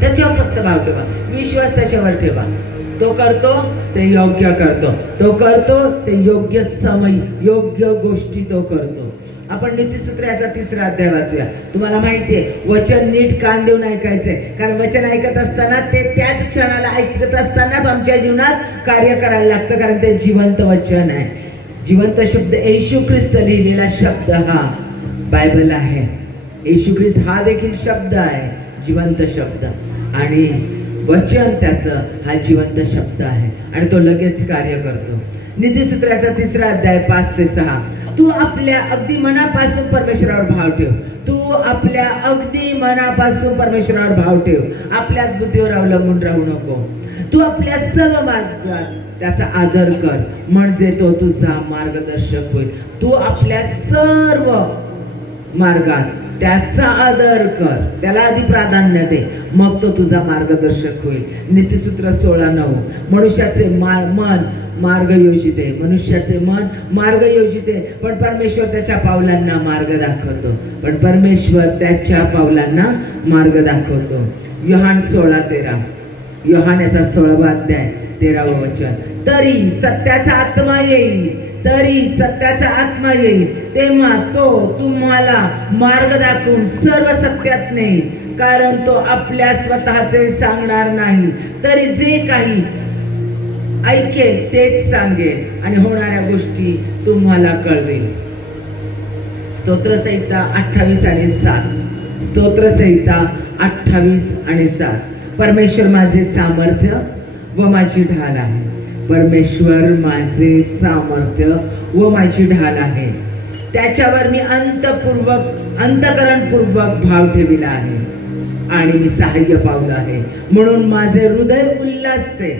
त्याच्यावर फक्त भाव ठेवा, विश्वास त्याच्यावर ठेवा. तो करतो ते योग्य करतो, तो करतो ते योग्य समय, योग्य गोष्टी तो करतो. आपण नीतिसूत्र याचा 3रा अध्याय वाचूया. तुम्हाला माहितीये वचन नीट कान देऊन ऐकायचंय, कारण वचन ऐकत असताना ते त्याच क्षणाला ऐकत असतानाच आमच्या जीवनात कार्य करायला लागतं, कारण ते जिवंत वचन आहे. जिवंत शब्द येशू ख्रिस्त लिहिलेला शब्द हा बायबल आहे. येशू ख्रिस्त हा देखील शब्द आहे, जिवंत शब्द, आणि वचन त्याचं हा जिवंत शब्द आहे आणि तो लगेच कार्य करतो. नीतिसूत्राचा 3रा अध्याय 5 ते 6. तू आपल्या अगदी मनापासून परमेश्वरावर भाव ठेव. तू आपल्या अगदी मनापासून परमेश्वरावर भाव ठेव. आपल्याच बुद्धीवर अवलंबून राहू नको. तू आपल्या सर्व मार्गात त्याचा आदर कर, म्हणजे तो तुझा मार्गदर्शक होईल. तू आपल्या सर्व मार्गात त्याचा आदर कर, त्याला आधी प्राधान्य दे, मग तो तुझा मार्गदर्शक होईल. नीतिसूत्र 16:9. मनुष्याचे मन मार्ग योजिते, मनुष्याचे मन मार्ग योजिते, पण परमेश्वर त्याच्या पावलांना मार्ग दाखवतो, पण परमेश्वर त्याच्या पावलांना मार्ग दाखवतो. योहान 16:13. योहान याचा 16वा अध्याय 13वं वचन. तरी सत्याचा आत्मा येईल, तरी सत्याचा आत्मा येईल, तेव्हा तो तुम्हाला मार्ग दाखवून सर्व सत्यात नेईल, कारण तो आपल्या स्वतःचे सांगणार नाही, तरी जे काही ऐकेल तेच सांगेल आणि होणाऱ्या गोष्टी तुम्हाला कळवेल. स्तोत्रसंहिता 28 आणि 7. स्तोत्रसंहिता 28 आणि 7. परमेश्वर माझे सामर्थ्य व माझी ढाल आहे. परमेश्वर माझे सामर्थ्य व माझी ढाल आहे. त्याच्यावर मी अंतःकरणपूर्वक भाव ठेविला आहे आणि मी सहाय्य पावलं आहे. म्हणून माझे हृदय उल्हासते,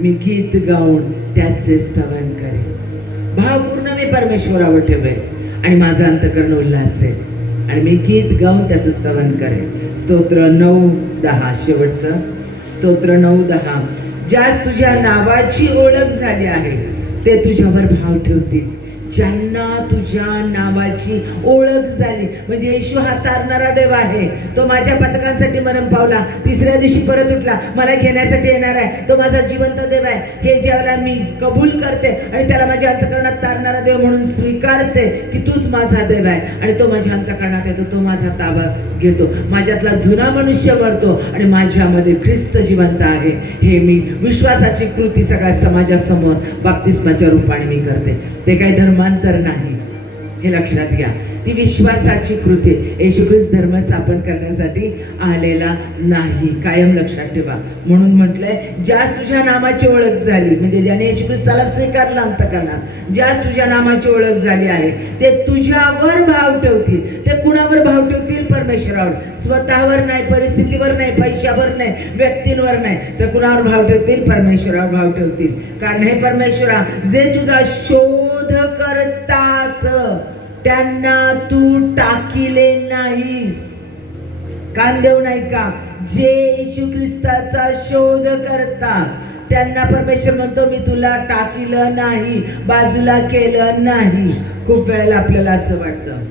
मी गीत गाऊन त्याचे स्तवन करेन. भाव पूर्ण मी परमेश्वरावर ठेवेल आणि माझं अंतःकरण उल्हासेल आणि मी गीत गाऊन त्याचं स्तवन करेन. स्तोत्र 9:10. शेवटचं स्तोत्र 9:10. ज्यास तुझ्या नावाची ओळख झाली आहे ते तुझ्यावर भाव ठेवतील. ज्यांना तुझ्या नावाची ओळख झाली, म्हणजे येशू हा तारणारा देव आहे. तो माझ्या पथकांसाठी मरण पावला, 3ऱ्या दिवशी परत उठला, मला घेण्यासाठी येणार आहे. तो माझा जिवंत देव आहे. हे ज्याला मी कबूल करते आणि त्याला माझ्या अंतःकरणात तारणारा देव म्हणून स्वीकारते की तूच माझा देव आहे, आणि तो माझ्या अंतःकरणात येतो, तो माझा ताबा घेतो, माझ्यातला जुना मनुष्य मरतो आणि माझ्यामध्ये ख्रिस्त जिवंत आहे. हे मी विश्वासाची कृती सगळ्या समाजासमोर बाप्तिस्माच्या रूपाने मी करते. ते काही धर्मांतर नाही, हे लक्षात घ्या. ती विश्वासाची कृती. येशू ख्रिस्त धर्म स्थापन करण्यासाठी आलेला नाही, कायम लक्षात ठेवा. म्हणून म्हटलंय ज्यास तुझ्या नामाची ओळख झाली, म्हणजे ज्याने येशू ख्रिस्ताला स्वीकारलं अंतःकरणात, ज्यास तुझ्या नामाची ओळख झाली आहे ते तुझ्यावर भाव ठेवतील. ते कुणावर भाव ठेवतील? परमेश्वरावर. स्वतःवर नाही, परिस्थितीवर नाही, पैशावर नाही, व्यक्तींवर नाही, तर कुणावर भाव ठेवतील? परमेश्वरावर भाव ठेवतील. कारण हे परमेश्वरा, जे तुझा शोध करतात त्यांना तू टाकिले नाहीस. कान देऊन ऐका. जे येशू ख्रिस्ताचा शोध करतात त्यांना परमेश्वर म्हणतो मी तुला टाकिलं नाही, बाजूला केलं नाही. खूप वेळेला आपल्याला असं वाटतं.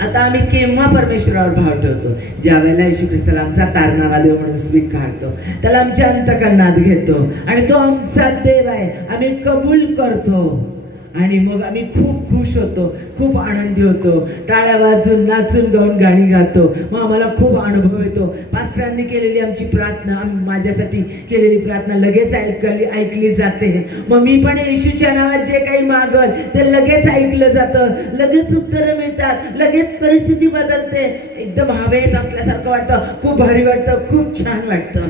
आता आम्ही केव्हा परमेश्वरावर भाव ठेवतो? ज्या वेळेला येशू ख्रिस्ताला आमचा तारणारा देव म्हणून स्वीकारतो, त्याला आमच्या अंतःकरणात घेतो आणि तो आमचा देव आहे आम्ही कबूल करतो, आणि मग आम्ही खूप खुश होतो, खूप आनंदी होतो, टाळ्या वाजून नाचून गाऊन गाणी गातो. मग आम्हाला खूप अनुभव येतो. पास्टरांनी केलेली आमची प्रार्थना, माझ्यासाठी केलेली प्रार्थना लगेच ऐकली जाते. मग मी पण येशूच्या नावात जे काही मागल ते लगेच ऐकलं जातं, लगेच उत्तरं मिळतात, लगेच परिस्थिती बदलते. एकदम हवेत असल्यासारखं वाटतं, खूप भारी वाटतं, खूप छान वाटतं.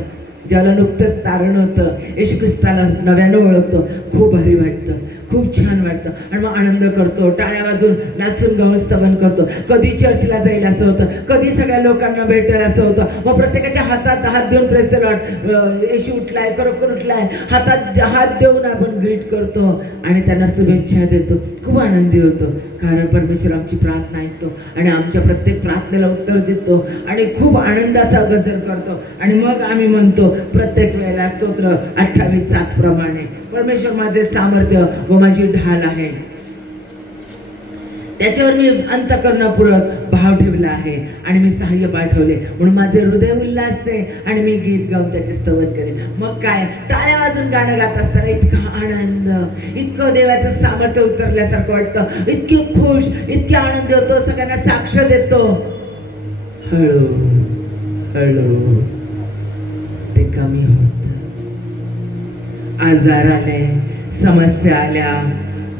ज्याला नुकतंच तारण होतं, येशू ख्रिस्ताला नव्यानं ओळखतो, खूप भारी वाटतं, खूप छान वाटतं आणि मग आनंद करतो, टाळ्या वाजून नाचून गाऊन स्तवन करतो. कधी चर्चला जाईल असं होतं, कधी सगळ्या लोकांना भेटेल असं होतं. मग प्रत्येकाच्या हातात हात देऊन प्रेज द लॉर्ड, येशू उठलाय, खरोखर उठलाय, हातात हात देऊन आपण ग्रीट करतो आणि त्यांना शुभेच्छा देतो. खूप आनंदी होतो, कारण परमेश्वर आमची प्रार्थना ऐकतो आणि आमच्या प्रत्येक प्रार्थनेला उत्तर देतो आणि खूप आनंदाचा गजर करतो. आणि मग आम्ही म्हणतो प्रत्येक वेळेला स्तोत्र 28:7 प्रमाणे, परमेश्वर माझे सामर्थ्य व माझी ढाल आहे, त्याच्यावर मी अंतःकरणापूर्वक भाव ठेवला आहे आणि मी सहाय्य पाठवले म्हणून माझे हृदय उल्हासते आणि मी गीत गाऊन त्याचे स्तवन करेन. मग काय, टाळ्या वाजून गाणं गात असताना इतका आनंद, इतकं देवाचं सामर्थ्य उतरल्यासारखं वाटतं, इतकी खुश, इतकी आनंद होतो, सगळ्यांना साक्ष देतो. हळू हळू ते कमी होत. आजार आले, समस्या आल्या,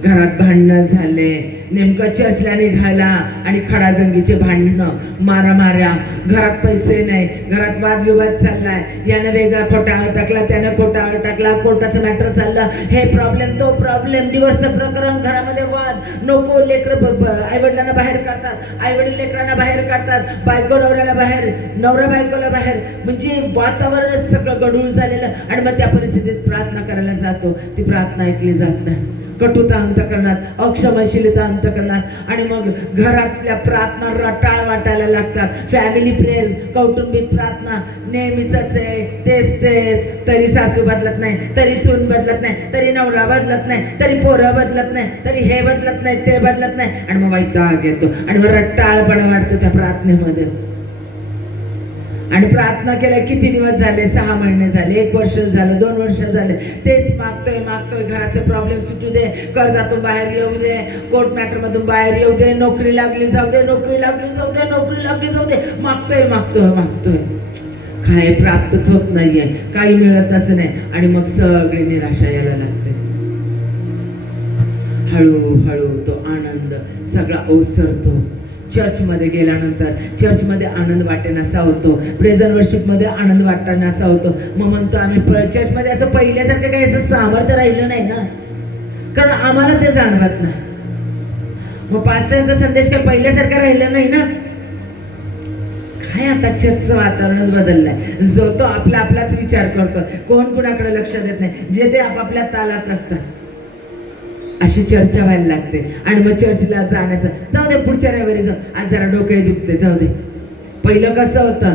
घरात भांडणं झाले, नेमकं चर्चला निघाला आणि खडाजंगीचे भांडणं, मारामाऱ्या, घरात पैसे नाही, घरात वादविवाद चाललाय, यानं वेगळा खोटा टाकला, त्यानं खोटा टाकला, कोर्टाचं मॅटर चाललं, हे प्रॉब्लेम तो प्रॉब्लेम, डिवोर्स प्रकरण, घरामध्ये वाद, नको, लेकर आईवडिलांना बाहेर काढतात, आईवडील लेकरांना बाहेर काढतात, बायको नवऱ्याला बाहेर, नवरा बायकोला बाहेर, म्हणजे वातावरणच सगळं गढूळ झालेलं. आणि मग त्या परिस्थितीत प्रार्थना करायला जातो, ती प्रार्थना ऐकली जात नाही. कटुता अंतकरणात, अक्षमशीलता अंतकरणात, आणि मग घरातल्या प्रार्थना रटाळ वाटायला लागतात. फॅमिली प्रेयर, कौटुंबिक प्रार्थना नेहमीच आहे, तेच तेच, तरी सासू बदलत नाही, तरी सून बदलत नाही, तरी नवरा बदलत नाही, तरी पोरं बदलत नाही, तरी हे बदलत नाही, ते बदलत नाही, आणि मग वैताग येतो आणि मग रटाळपणा वाटतो त्या प्रार्थनेमध्ये. आणि प्रार्थना केल्या किती दिवस झाले, 6 महिने झाले, 1 वर्ष झालं, 2 वर्ष झाले, तेच मागतोय, घराचे प्रॉब्लेम सुटू दे, कर्जातून बाहेर येऊ दे, कोर्ट मॅटर मधून बाहेर येऊ दे, नोकरी लागली जाऊ दे, नोकरी लागली जाऊ दे, नोकरी लागली जाऊ दे, मागतोय. काय प्राप्तच होत नाहीये, काही मिळतच नाही, आणि मग सगळी निराशा यायला लागते. हळूहळू तो आनंद सगळा ओसरतो. चर्चमध्ये गेल्यानंतर चर्चमध्ये आनंद वाटेनासा होतो, प्रेझेंट वर्शिपमध्ये आनंद वाटण्यासा होतो. मग म्हणतो आम्ही चर्चमध्ये असं पहिल्यासारखं काही असं सामर्थ्य राहिलं नाही ना, कारण आम्हाला ते जाणवत नाही. मग पास्टरचा संदेश काय पहिल्यासारखा राहिला नाही ना. काय आता चर्चचं वातावरणच बदललंय, जो तो आपलाच विचार करतो, कोण कुणाकडे लक्ष देत नाही, जे ते आपापल्या तालात असतात. अशी चर्चा व्हायला लागते. आणि मग चर्चला जाण्याचं, जाऊ दे पुढच्या रविवारी जाऊ, आज जरा डोके दुखते, जाऊ दे. पहिलं कसं होतं,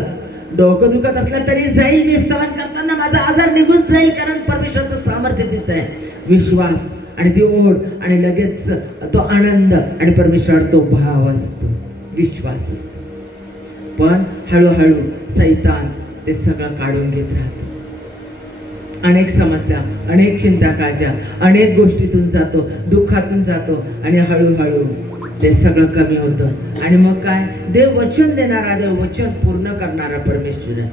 डोकं दुखत असलं तरी जाईल, मी स्तवन करताना माझा आजार निघून जाईल, कारण परमेश्वराचं सामर्थ्य तिथं आहे. विश्वास आणि ती ओढ आणि लगेच तो आनंद आणि परमेश्वर तो भाव असतो, विश्वास असतो. पण हळूहळू सैतान ते सगळं काढून घेत राहतो. अनेक समस्या, अनेक चिंता काळज्या, अनेक गोष्टीतून जातो, दुःखातून जातो, आणि हळूहळू ते सगळं कमी होतं. आणि मग काय, देव वचन देणारा, देव वचन पूर्ण करणारा परमेश्वर आहे.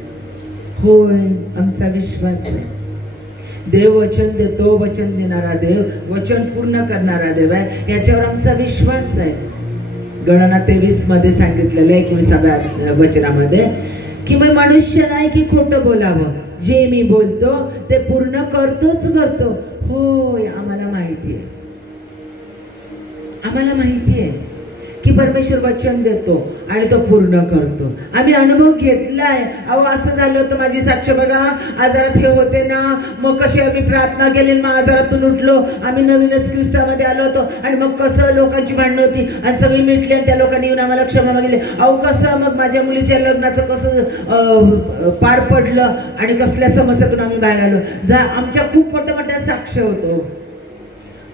होय, आमचा विश्वास आहे. देव वचन देतो, वचन देणारा देव, वचन पूर्ण करणारा देव आहे, याच्यावर आमचा विश्वास आहे. गणना 23 मध्ये सांगितलेलं 21व्या वचनामध्ये की मी मनुष्य नाही की खोटं बोलावं, जे मी बोलतो ते पूर्ण करतोच करतो. होय, आम्हाला माहिती आहे की परमेश्वर वचन देतो आणि तो पूर्ण करतो. आम्ही अनुभव घेतलाय. अहो, असं झालं होतं, माझी साक्ष बघा, आजारात हे होते ना, मग कशी आम्ही प्रार्थना केली, मग आजारातून उठलो, आम्ही नवीनच ख्रिस्तामध्ये आलो होतो, आणि मग कसं लोकांची भांडणं होती आणि सगळी मिटली, आणि त्या लोकांनी येऊन आम्हाला क्षमा मागितली. अहो, कसं मग माझ्या मुलीच्या लग्नाचं कसं पार पडलं आणि कसल्या समस्यातून आम्ही बाहेर आलो. आमच्या खूप मोठ्या साक्ष होतो,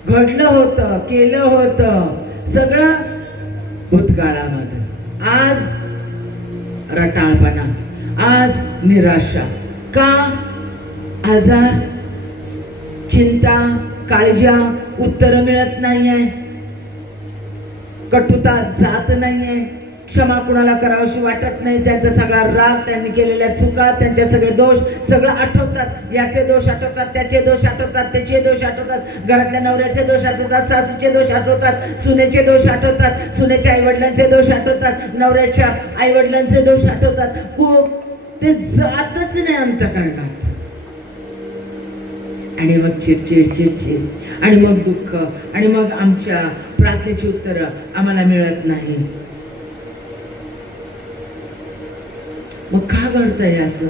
घडलं होतं, केलं होतं सगळं भूतकाळामध्ये. आज रटाळपणा, आज निराशा, का? आजार, चिंता, काळज्या, उत्तर मिळत नाहीये, कटुता जात नाहीये, क्षमा कुणाला करावीशी वाटत नाही, त्यांचा सगळा राग, त्यांनी केलेल्या चुका, त्यांचे सगळे दोष सगळं आठवतात. याचे दोष आठवतात, त्याचे दोष आठवतात, त्याचे दोष आठवतात, घरातल्या नवऱ्याचे दोष आठवतात, सासूचे दोष आठवतात, सुनेचे दोष आठवतात, सुनेच्या आईवडिलांचे दोष आठवतात, नवऱ्याच्या आईवडिलांचे दोष आठवतात. ते जातच नाही अंतःकरणात. आणि मग चिडचिड, आणि मग दुःख, आणि मग आमच्या प्रार्थनेची उत्तरं आम्हाला मिळत नाही. मग का घडतंय असं?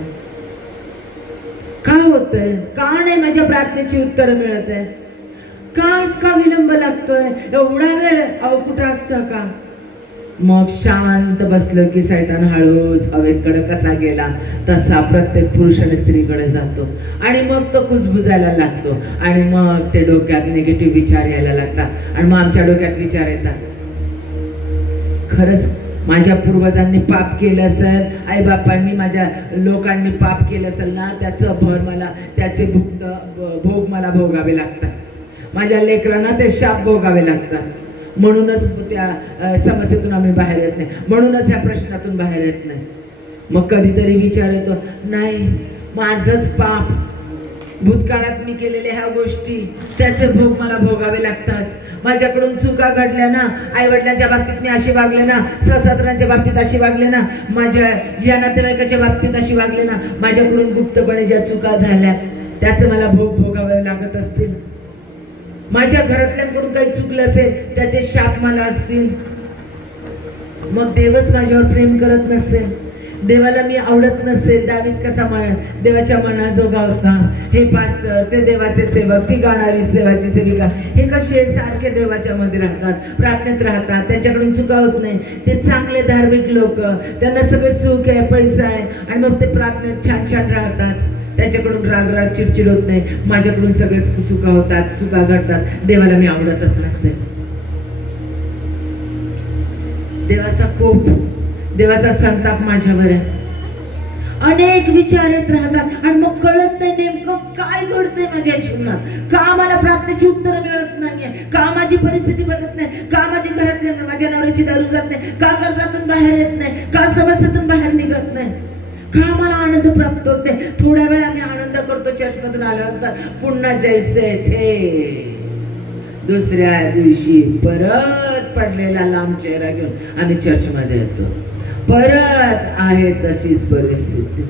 का होतंय? का नाही माझ्या प्रार्थनेची उत्तर मिळत आहे? का इतका विलंब लागतोय? एवढा वेळ अहो कुठं असतं का? मग शांत बसलं की सैतान हळूच हवेकडे कसा गेला तसा प्रत्येक पुरुष आणि स्त्रीकडे जातो, आणि मग तो कुजबुजायला लागतो, आणि मग ते डोक्यात निगेटिव्ह विचार यायला लागतात, आणि मग आमच्या डोक्यात विचार येतात, खरंच माझ्या पूर्वजांनी पाप केलं असेल, आईबापांनी माझ्या लोकांनी पाप केलं असेल ना, त्याचं भर मला, त्याचे भोग मला भोगावे लागतात. माझ्या लेकरांना ते शाप भोगावे लागतात. म्हणूनच त्या समस्येतून आम्ही बाहेर येत नाही, म्हणूनच ह्या प्रश्नातून बाहेर येत नाही. मग कधीतरी विचार येतो, नाही माझंच पाप, भूतकाळात मी केलेल्या ह्या गोष्टी, त्याचे भोग मला भोगावे लागतात. माझ्याकडून चुका घडल्या ना, आई वडिलांच्या बाबतीत मी अशी वागले ना, सहसात्रांच्या बाबतीत अशी वागले ना, माझ्या या नातेवाईकाच्या बाबतीत अशी वागले ना, माझ्याकडून गुप्तपणे ज्या चुका झाल्या त्याचे मला भोग भोगावे लागत असतील. माझ्या घरातल्यांकडून काही चुकलं असेल त्याचे शाप मला असतील. मग देवच माझ्यावर प्रेम करत नसेल, देवाला मी आवडत नसेल, दावीद कसा देवाच्या मनाजोगा होता. हे पास्टर, ते देवाचे सेवक, ती गाणारी देवाची सेविका, हे कसे सारखे देवाच्या मध्ये राहतात, प्रार्थनेत राहतात, त्यांच्याकडून चुका होत नाही. ते चांगले धार्मिक लोक, त्यांना सगळे सुख आहे, पैसा आहे, आणि मग ते प्रार्थनेत छान छान राहतात. त्याच्याकडून राग चिडचिड होत नाही. माझ्याकडून सगळे चुका होतात, चुका घडतात, देवाला मी आवडतच नसेल. देवाचा कोप, देवाचा संताप माझ्यावर आहे. अनेक विचार येत राहतात आणि मग कळत नाही नेमकं काय घडतंय माझ्या जीवनात. का मला प्रार्थनेची उत्तर मिळत नाहीये, का माझी परिस्थिती बदलत नाही, का माझी घरातल्या माझ्या नवऱ्याची दारू जात नाही, का कर्जातून बाहेर येत नाही, का समस्येतून बाहेर निघत नाही, का मला आनंद प्राप्त होत नाही. थोड्या वेळ आम्ही आनंद करतो चर्चमधून आल्यानंतर, पुन्हा जैसे थे दुसऱ्या दिवशी परत पडलेला लांब चेहरा घेऊन आम्ही चर्चमध्ये येतो. परत आहे तशीच परिस्थिती.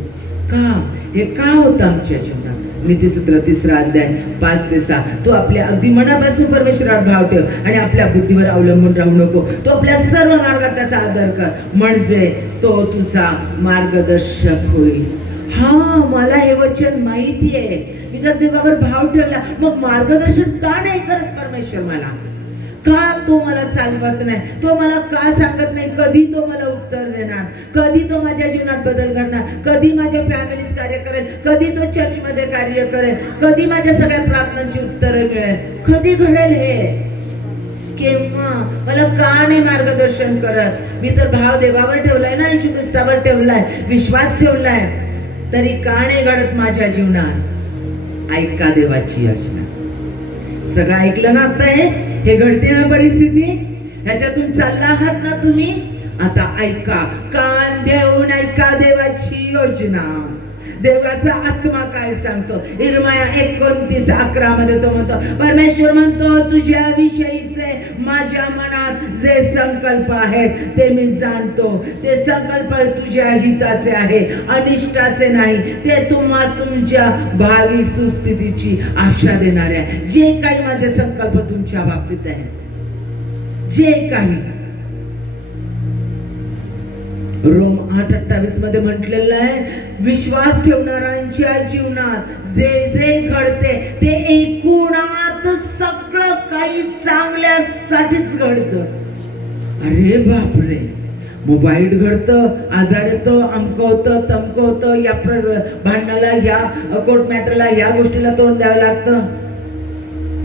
का? हे का होतं आमच्या जीवनात? नीतिसूत्र 3 अध्याय 5 ते 6. तू आपल्या अगदी मनापासून परमेश्वरावर भाव ठेव आणि आपल्या बुद्धीवर अवलंबून राहू नको. तो आपल्या सर्व मार्गात त्याचा आदर कर, म्हणजे तो तुझा मार्गदर्शक होईल. हा, मला हे वचन माहिती आहे. मी जर देवावर भाव ठेवला, मग मार्गदर्शन का नाही करत परमेश्वर मला? का तो मला चालवत नाही? तो मला का सांगत नाही? कधी तो मला उत्तर देणार? कधी तो माझ्या जीवनात बदल घडणार? कधी माझ्या फॅमिलीत कार्य करेल? कधी तो चर्चमध्ये कार्य करेल? कधी माझ्या सगळ्या प्रार्थनांची उत्तरं मिळेल? कधी घडेल हे? केव्हा? मला का नाही मार्गदर्शन करत? मी तर भाव देवावर ठेवलाय ना, येशू ख्रिस्तावर ठेवलाय, विश्वास ठेवलाय, तरी का नाही घडत माझ्या जीवनात? ऐका देवाची योजना. सगळं ऐकलं ना आता? हे घडते ना परिस्थिती, ह्याच्यातून चालला आहात ना तुम्ही? आता ऐका, कान देऊन ऐका देवाची योजना. देवाचा आत्मा काय सांगतो? इर्मया 29:11 मध्ये तो म्हणतो, परमेश्वर म्हणतो, तुझ्या विषयीचे माझ्या मनात जे संकल्प आहेत ते मी जाणतो. ते संकल्प तुझ्या हिताचे आहे, अनिष्टाचे नाही. ते तुम्हाला तुमच्या भावी सुस्थितीची आशा देणारे आहे. जे काही माझे संकल्प तुमच्या बाबतीत आहे, जे काही, रोम 8:28 मध्ये म्हटलेलं आहे, विश्वास ठेवणाऱ्यांच्या जीवनात जे जे घडते ते एकूणात सगळं काही चांगल्यासाठीच घडतं. अरे बापरे, मोबाईल घडतं, आजार येतो, अमकं होतं, तमकं होतं, या भांडणाला, या कोर्ट मॅटरला, या गोष्टीला तोंड द्यावं लागतं.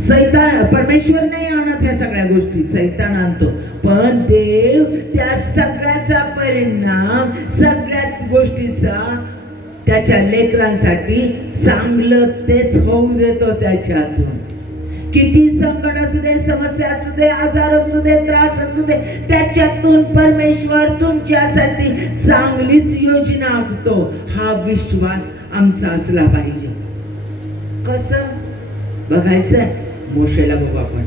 सैतान, परमेश्वर नाही आणत ह्या सगळ्या गोष्टी, सैतान आणतो. पण देव त्या सगळ्याचा परिणाम, सगळ्याच गोष्टीचा त्याच्या लेकरांसाठी चांगलं तेच होऊ देतो. त्याच्यातून किती संकट असू दे, समस्या असू दे, आजार असू दे, त्रास असू दे, त्याच्यातून परमेश्वर तुमच्यासाठी चांगलीच योजना आखतो. हा विश्वास आमचा असला पाहिजे. कसं बघायचंय? मोशेला बघू आपण.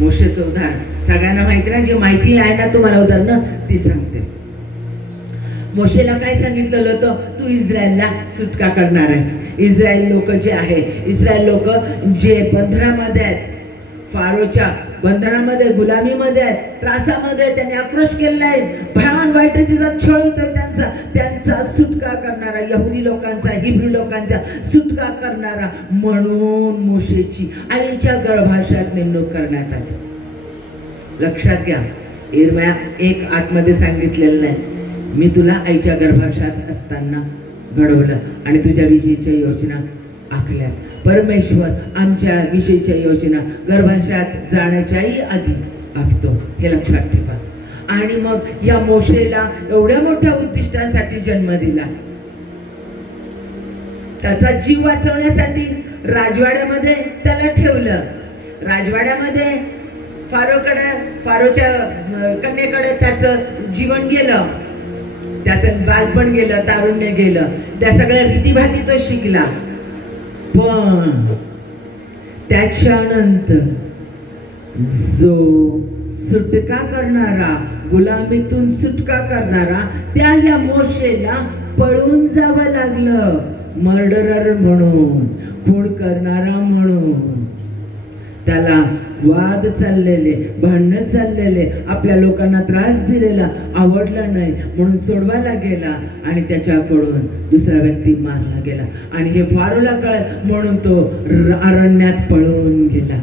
मोशेचं उदाहरण सगळ्यांना माहिती ना, जी माहिती आहे ना तुम्हाला उदाहरण ती सांगते. मोशेला काय सांगितलेलं होतं? तू इस्रायलला सुटका करणार आहेस. इस्रायल लोक जे आहे, इस्रायल लोक जे बंधनामध्ये आहेत, फारोच्या बंधनामध्ये, गुलामीमध्ये आहेत, त्रासामध्ये, त्यांनी आक्रोश केलेला आहे, भयान वाईट रीतीचा छळ होतोय त्यांचा सुटका करणारा, यहुदी लोकांचा, हिब्रू लोकांचा सुटका करणारा म्हणून मोशेची आईच्या गर्भाशयात नेमणूक करण्यात आली. लक्षात घ्या, इर्मया 1:8 मध्ये सांगितलेलं नाही, मी तुला आईच्या गर्भाशयात असताना घडवलं आणि तुझ्या विषयीच्या योजना आखल्या. परमेश्वर आमच्या विषयीच्या योजना गर्भाशयात जाण्याच्याही आधी आखतो, हे लक्षात ठेवा. आणि मग या मोशेला एवढ्या मोठ्या उद्दिष्टांसाठी जन्म दिला. त्याचा जीव वाचवण्यासाठी राजवाड्यामध्ये त्याला ठेवलं. राजवाड्यामध्ये फारोच्या कन्येकडे त्याचं जीवन गेलं, त्याचं बालपण गेलं, तारुण्य गेलं, त्या सगळ्या रीतीभाती तो शिकला. पण त्याच्यानंतर जो सुटका करणारा, गुलामीतून सुटका करणारा, त्या या मोशेला पळून जावं लागलं. मर्डरर म्हणून, खून करणारा म्हणून. त्याला वाद चाललेले, भांडण चाललेले, आपल्या लोकांना त्रास दिलेला आवडला नाही म्हणून सोडवायला गेला आणि त्याच्याकडून दुसरा व्यक्ती मारला गेला. आणि हे फारोला कळलं म्हणून तो अरण्यात पळून गेला.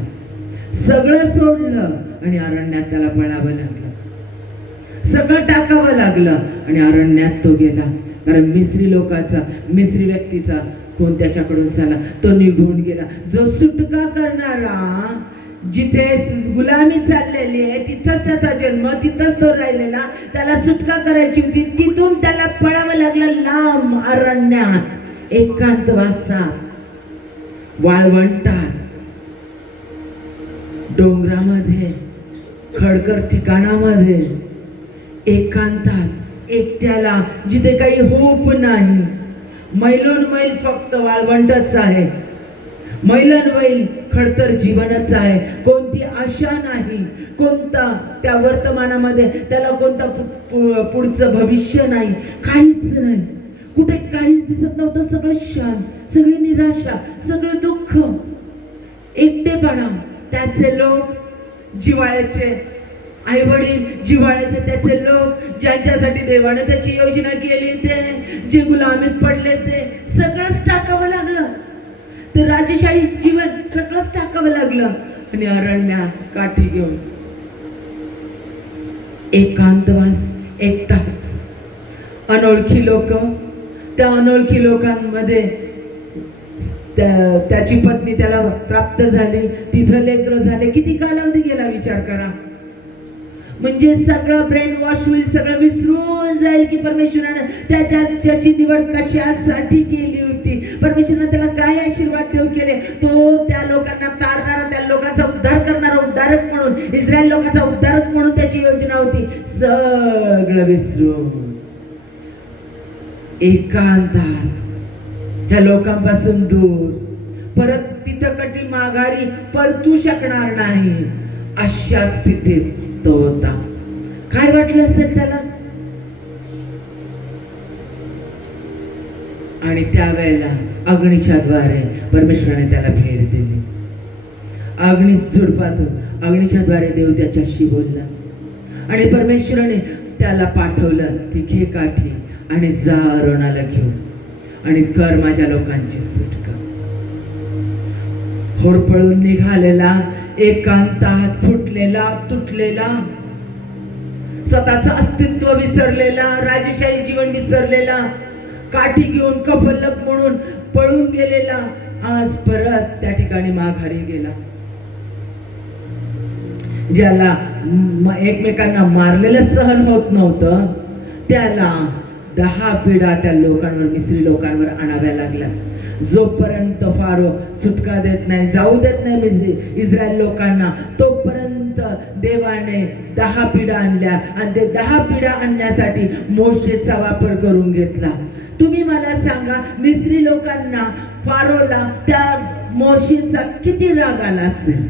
सगळं सोडलं आणि अरण्यात त्याला पळावं लागलं. सगळं टाकावं लागलं आणि अरण्यात तो गेला. कारण मिस्री व्यक्तीचा कोण त्याच्याकडून झाला, तो निघून गेला. जो सुटका करणारा, जिथे गुलामी चाललेली आहे तिथंच त्याचा जन्म, तिथंच तो राहिलेला, त्याला सुटका करायची होती, तिथून त्याला पळावं लागलं लांब अरण्यात, एकांतवासात, वाळवंटात, डोंगरामध्ये, खडकर ठिकाणामध्ये, एकांतात, एकट्याला, जिथे काही होप नाही. मैलोन मैल फक्त वाळवंटच आहे, मैलन मैल खडतर जीवनच आहे. कोणती आशा नाही, कोणता त्या वर्तमानामध्ये त्याला कोणता पुढचं भविष्य नाही, काहीच नाही. कुठे काहीच दिसत नव्हतं. सगळं शांत, सगळी निराशा, सगळं दुःख, एकटेपणा. त्याचे लोक जिव्हाळ्याचे, आई वडील जिव्हाळ्याचे त्याचे लोक, ज्यांच्यासाठी देवाने त्याची योजना केली, ते जे गुलामीत पडले, ते सगळंच टाकावं लागलं. ते राजशाही जीवन सगळंच टाकावं लागलं आणि अरण्यात काठी घेऊन एकांतवास, एकटाच, अनोळखी लोक. त्या अनोळखी लोकांमध्ये त्याची पत्नी त्याला प्राप्त झाली, तिथं लेकरं झाले. किती कालावधी गेला विचार करा. म्हणजे सगळं ब्रेन वॉश होईल, सगळं विसरून जाईल की परमेश्वरानं त्याची निवड कशासाठी केली होती, परमेश्वरानं त्याला काय आशीर्वाद देऊ केले. तो त्या लोकांना तारणारा, त्या लोकांचा उद्धार करणारा उद्धारक म्हणून, इस्रायल लोकांचा उद्धारक म्हणून त्याची योजना होती. सगळं विसरून एकांतात, त्या लोकांपासून दूर, परत तिथं कधी माघारी परतू शकणार नाही, अशा स्थितीत तो होता. काय वाटलं असेल त्याला. आणि त्यावेळेला अग्नीच्या द्वारे परमेश्वराने त्याला भेट दिली. अग्नीत झुडपातून, अग्नीच्या द्वारे देव त्याच्याशी बोलला आणि परमेश्वराने त्याला पाठवलं की घे काठी आणि जा अरोणाला घेऊन आणि कर माझ्या लोकांची सुटका. होरपळून निघालेला, एकांतात, फुटलेला, तुटलेला, स्वतःचं अस्तित्व विसरलेला, राजशाही जीवन विसरलेला, काठी घेऊन कफल्लक म्हणून पळून गेलेला, आज परत त्या ठिकाणी माघारी गेला. ज्याला एकमेकांना मारलेलं सहन होत नव्हतं, त्याला 10 पिढा त्या लोकांवर, मिस्री लोकांवर आणाव्या लागल्या. जोपर्यंत फारो सुटका देत नाही, जाऊ देत नाही इस्रायल लोकांना, तोपर्यंत देवाने 10 पिढा आणल्या आणि ते 10 पिढा आणण्यासाठी मोशेचा वापर करून घेतला. तुम्ही मला सांगा, मिस्री लोकांना, फारोला त्या मोशेचा किती राग आला असेल.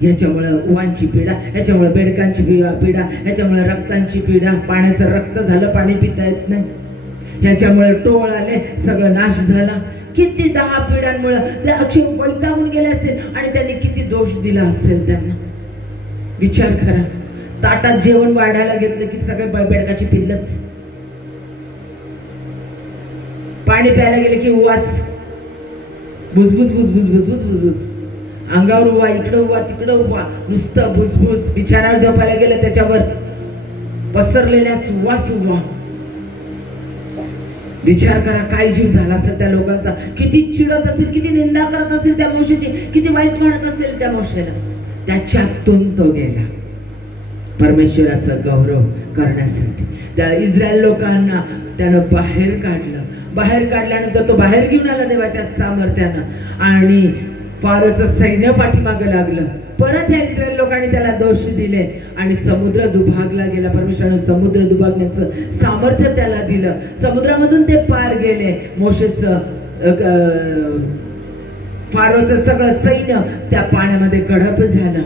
याच्यामुळे उवांची पिढा, याच्यामुळे बेडकांची पिढा, याच्यामुळे रक्तांची पिढा, पाण्याचं रक्त झालं, पाणी पिता येत नाही, याच्यामुळे टोळ आले, सगळं नाश झाला. किती 10 पिढ्यांमुळे ते अक्षय वैतागून गेले असतील आणि त्यांनी किती दोष दिला असेल त्यांना. विचार करा. ताटात जेवण वाढायला घेतलं की सगळे बेडकाची पिल्लच, पाणी प्यायला गेले की उवाच, भुजबुज भुजबुज भुजबुज भुजबुज, अंगावर उवा, इकडं उवा, तिकडं उवा, नुसतं भुजबुज. बिछाण्यावर झोपायला गेलं त्याच्यावर पसरलेल्या उवाच उवा. विचार करा काय जीव झाला असेल त्या लोकांचा, किती चिडत असेल, किती निंदा करत असेल त्या मोशेची, किती वाईट म्हणत असेल त्या मोशेला. त्याच्यातून तो गेला परमेश्वराचा गौरव करण्यासाठी त्या इस्रायल लोकांना त्यानं बाहेर काढलं. बाहेर काढल्यानंतर तो बाहेर घेऊन आला देवाच्या सामर्थ्यानं आणि फारोचं सैन्य पाठीमागं लागलं. परत या इस्रायल लोकांनी त्याला दोष दिले आणि समुद्र दुभागला गेला. परमेश्वरानं समुद्र दुभागण्याचं सामर्थ्य त्याला दिलं. समुद्रामधून ते पार गेले. मोशेचं फारोचं सगळं सैन्य त्या पाण्यामध्ये गडप झालं.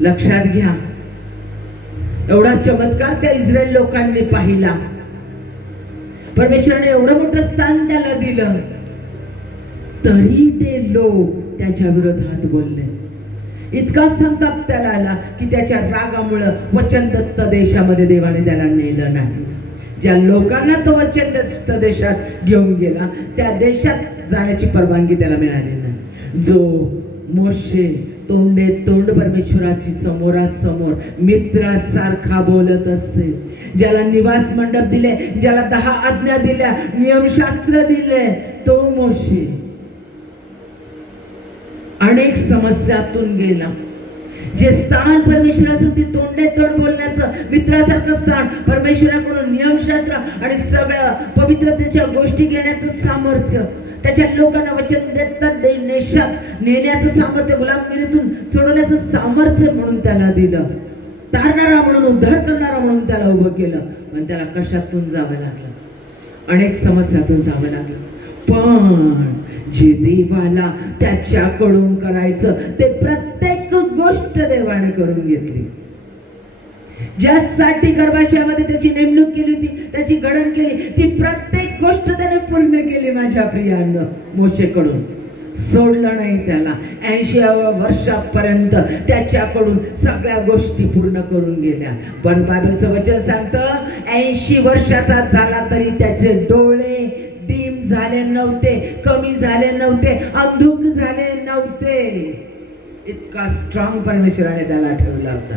लक्षात घ्या, एवढा चमत्कार त्या इस्रायल लोकांनी पाहिला. परमेश्वराने एवढं मोठं स्थान त्याला दिलं, तरी ते लोक त्याच्या विरोधात बोलले. इतका संताप त्याला आला की त्याच्या रागामुळं वचनदत्त देशामध्ये देवाने त्याला नेलं नाही. ज्या लोकांना तो वचनदत्त देशात घेऊन गेला त्या देशात जाण्याची परवानगी त्याला मिळाली नाही. जो मोशे तोंडे तोंड परमेश्वराची समोरासमोर मित्रासारखा बोलत असेल, ज्याला निवास मंडप दिले, ज्याला 10 आज्ञा दिल्या, नियमशास्त्र दिले, तो मोशे अनेक समस्यातून गेला. जे स्थान परमेश्वराचं ते तोंडे तोंड बोलण्याचं मित्रासारखं स्थान, परमेश्वराकडून नियमशास्त्र आणि सगळ्या पवित्रतेच्या गोष्टी घेण्याचं सामर्थ्य, त्याच्या लोकांना वचन देतात देशात नेण्याचं सामर्थ्य, गुलामगिरीतून सोडवण्याचं सामर्थ्य म्हणून त्याला दिलं. तारणारा म्हणून, उद्धार करणारा म्हणून त्याला उभं केलं. पण त्याला कशातून जावं लागलं? अनेक समस्यातून जावं लागलं. पण जे देवाला त्याच्याकडून करायचं ते प्रत्येक गोष्ट देवाने करून घेतली. ज्यासाठी गर्भाशयामध्ये त्याची नेमणूक केली होती, त्याची घडण केली, ती प्रत्येक गोष्ट त्याने पूर्ण केली. माझ्या प्रियानं मोशेकडून सोडलं नाही त्याला. 80व्या वर्षापर्यंत त्याच्याकडून सगळ्या गोष्टी पूर्ण करून गेल्या. पण बायबलचं वचन सांगतं 80 वर्षाचा झाला तरी त्याचे डोळे डीम झाले नव्हते, कमी झाले नव्हते, अंधुक झाले नव्हते. इतका स्ट्रॉंग परमेश्वराने त्याला ठेवला होता.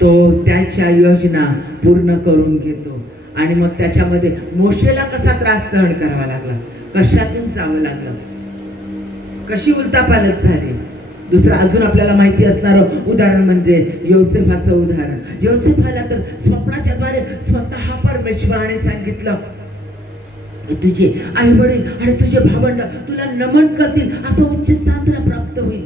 तो त्याच्या योजना पूर्ण करून घेतो. आणि मग त्याच्यामध्ये मोशेला कसा त्रास सहन करावा लागला, कशातून जावं लागलं, कशी उलटापालट झाली. दुसरं अजून आपल्याला माहिती असणारं उदाहरण म्हणजे योसेफाचं उदाहरण. योसेफाला तर स्वप्नाच्या द्वारे स्वतः परमेश्वराने सांगितलं, तुझे आई वडील आणि तुझे भावंड तुला नमन करतील, असं उच्च स्थान तुला प्राप्त होईल.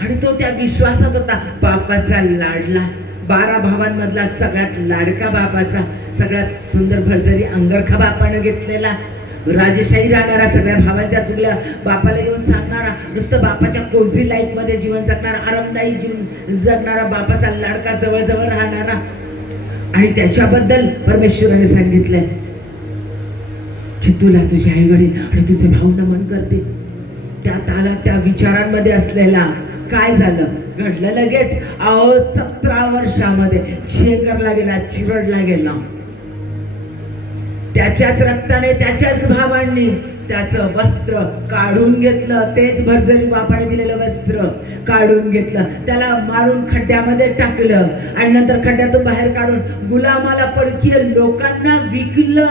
आणि तो त्या विश्वासात होता. बापाचा लाडला, 12 भावांमधला सगळ्यात लाडका बापाचा, सगळ्यात सुंदर भरजरी अंगरखा बापानं घेतलेला, राजेशाही राहणारा, सगळ्या भावांच्या चुगल्या बापाला येऊन सांगणारा, नुसतं बापाच्या कोझी लाईफ मध्ये जीवन जगणारा, आरामदायी जीवन जगणारा, बापाचा लाडका, जवळ राहणारा. आणि त्याच्याबद्दल परमेश्वराने सांगितलंय की तुला तुझे आई वडील आणि तुझे भाऊ नमन करते. त्यात आला त्या विचारांमध्ये असलेला काय झालं, घडलं लगेच. 17 वर्षामध्ये छेकरला गेला, चिरडला गेला. त्याच्याच रक्ताने, त्याच्याच भावांनी त्याचं वस्त्र काढून घेतलं. तेच भरजरी बापाने दिलेलं वस्त्र काढून घेतलं, त्याला मारून खड्ड्यामध्ये टाकलं आणि नंतर खड्ड्यातून बाहेर काढून गुलामाला, परकीय लोकांना विकलं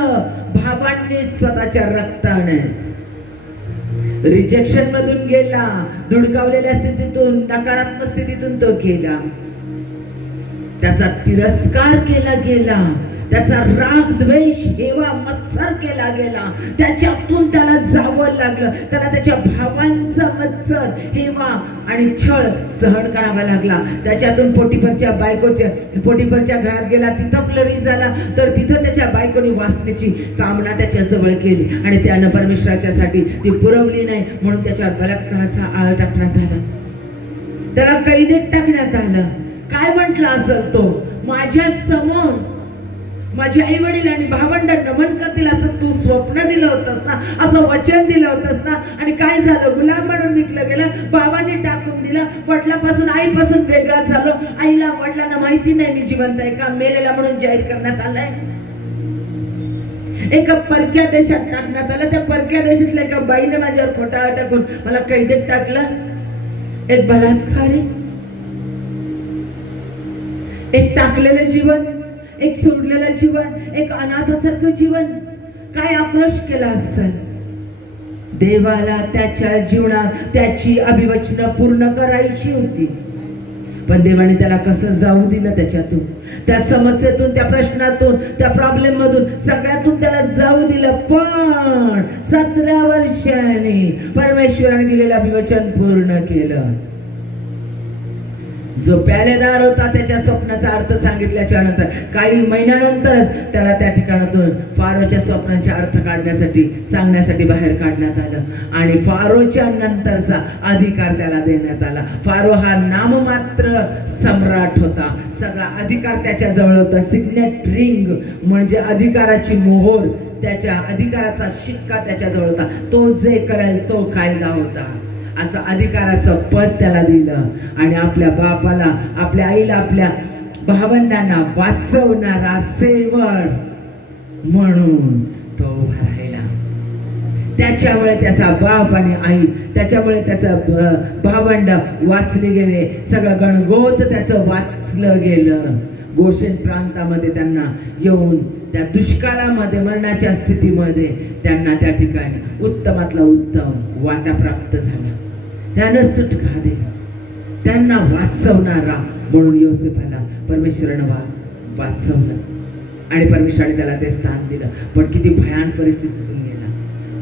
भावांनी स्वतःच्या रक्ताने. रिजेक्शन मधून गेला, धुडकावलेल्या स्थितीतून, नकारात्मक स्थितीतून तो गेला. त्याचा तिरस्कार केला गेला, त्याचा राग, द्वेष, हेवा, मत्सर केला गेला. त्याच्यातून त्याला जावं लागलं. त्याला त्याच्या भावांचा मत्सर, हेवा आणि छळ सहन करावा लागला. त्याच्यातून पोटिफरच्या घरात गेला, तिथं फ्लरिश झाला. तर तिथं त्याच्या बायकोनी वासनेची कामना त्याच्या जवळ केली आणि त्यानं परमेश्वराच्यासाठी ती पुरवली नाही म्हणून त्याच्यावर बलात्काराचा आळ टाकण्यात आला. त्याला कैदेत टाकण्यात आलं. काय म्हटलं असेल तो, माझ्या समोर माझे आई वडील आणि भावंड नमन करतील असं तू स्वप्न दिलं होतंस ना, असं वचन दिलं होतंस ना. आणि काय झालं, गुलाम म्हणून विकलं गेलं, भावाने टाकून दिलं, वडिलापासून, आईपासून वेगळा झालो. आईला वडिलांना माहिती नाही मी जिवंत आहे का, मेलेला म्हणून जाहीर करण्यात आलाय. एका परक्या देशात टाकण्यात आलं. त्या परक्या देशातल्या एका बाईने माझ्यावर खोटा टाकून मला कैदेत टाकलं. एक बलात्कारी, एक टाकलेलं जीवन, एक सोडलेलं जीवन, एक अनाथासारखं जीवन. काय आक्रोश केला असेल. देवाला त्याच्या जीवनात त्याची अभिवचनं पूर्ण करायची होती, पण देवाने त्याला कसं जाऊ दिलं त्याच्यातून, त्या समस्येतून, त्या प्रश्नातून, त्या प्रॉब्लेम मधून, सगळ्यातून त्याला जाऊ दिलं. पण 17 वर्षांनी परमेश्वराने दिलेलं अभिवचन पूर्ण केलं. जो प्यालेदार होता त्याच्या स्वप्नाचा अर्थ सांगितल्याच्या नंतर काही महिन्यानंतरच त्याला त्या ठिकाणातून फारोच्या स्वप्नांचे अर्थ काढण्यासाठी सांगण्यासाठी बाहेर काढण्यात आलं आणि फारोच्या नंतरचा अधिकार त्याला देण्यात आला. फारो हा नाममात्र सम्राट होता, सगळा अधिकार त्याच्या जवळ होता. सिग्नेट रिंग म्हणजे अधिकाराची मोहर, त्याच्या अधिकाराचा शिक्का त्याच्या जवळ होता. तो जे करेल तो कायदा होता. असं अधिकाराचं पद त्याला दिलं आणि आपल्या बापाला, आपल्या आईला, आपल्या भावंडांना वाचवणारा सेवक म्हणून तो उभा राहिला. त्याच्यामुळे त्याचा बाप आणि आई, त्याच्यामुळे त्याचं भावंड वाचले गेले, सगळं गणगोत त्याचं वाचलं गेलं. गोशेन प्रांतामध्ये त्यांना येऊन त्या दुष्काळामध्ये, मरणाच्या स्थितीमध्ये त्यांना त्या ठिकाणी उत्तमातला उत्तम वाटा प्राप्त झाला. त्यानं सुटका दिली, त्यांना वाचवणारा म्हणून योसेफाला परमेश्वरानं वाचवलं आणि परमेश्वराने त्याला ते स्थान दिलं. पण किती भयान परिस्थितीतून गेला.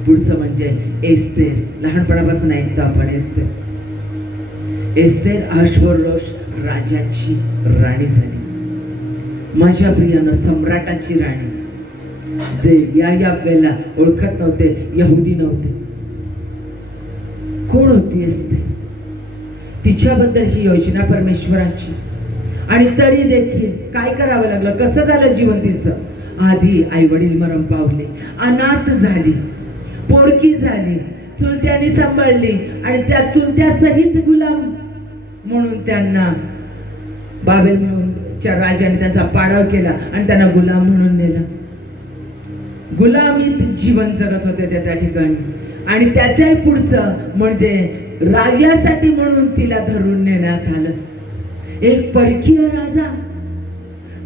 पुढचं म्हणजे एस्तेर. लहानपणापासून ऐकतो आपण एस्तेर अहश्वेरोश राजाची राणी झाली. माझ्या प्रियानं सम्राटाची राणी, जे या वेळेला ओळखत नव्हते, यहुदी नव्हते. कोण होती एस्तेर? तिच्याबद्दल ही योजना परमेश्वराची. आणि तरी देखील काय करावं लागलं, कसं झालं जीवन तिचं? आधी आई वडील मरण पावले, अनाथ झाली, पोरकी झाली, चुलत्याने सांभाळली आणि त्या चुलत्या सहित गुलाम म्हणून त्यांना बाबेलच्या राजाने त्यांचा पाडाव केला आणि त्यांना गुलाम म्हणून नेलं. गुलामीत जीवन जगत होते त्या ठिकाणी. आणि त्याच्याही पुढचं म्हणजे राजासाठी म्हणून तिला धरून नेण्यात आलं. एक परकीय राजा,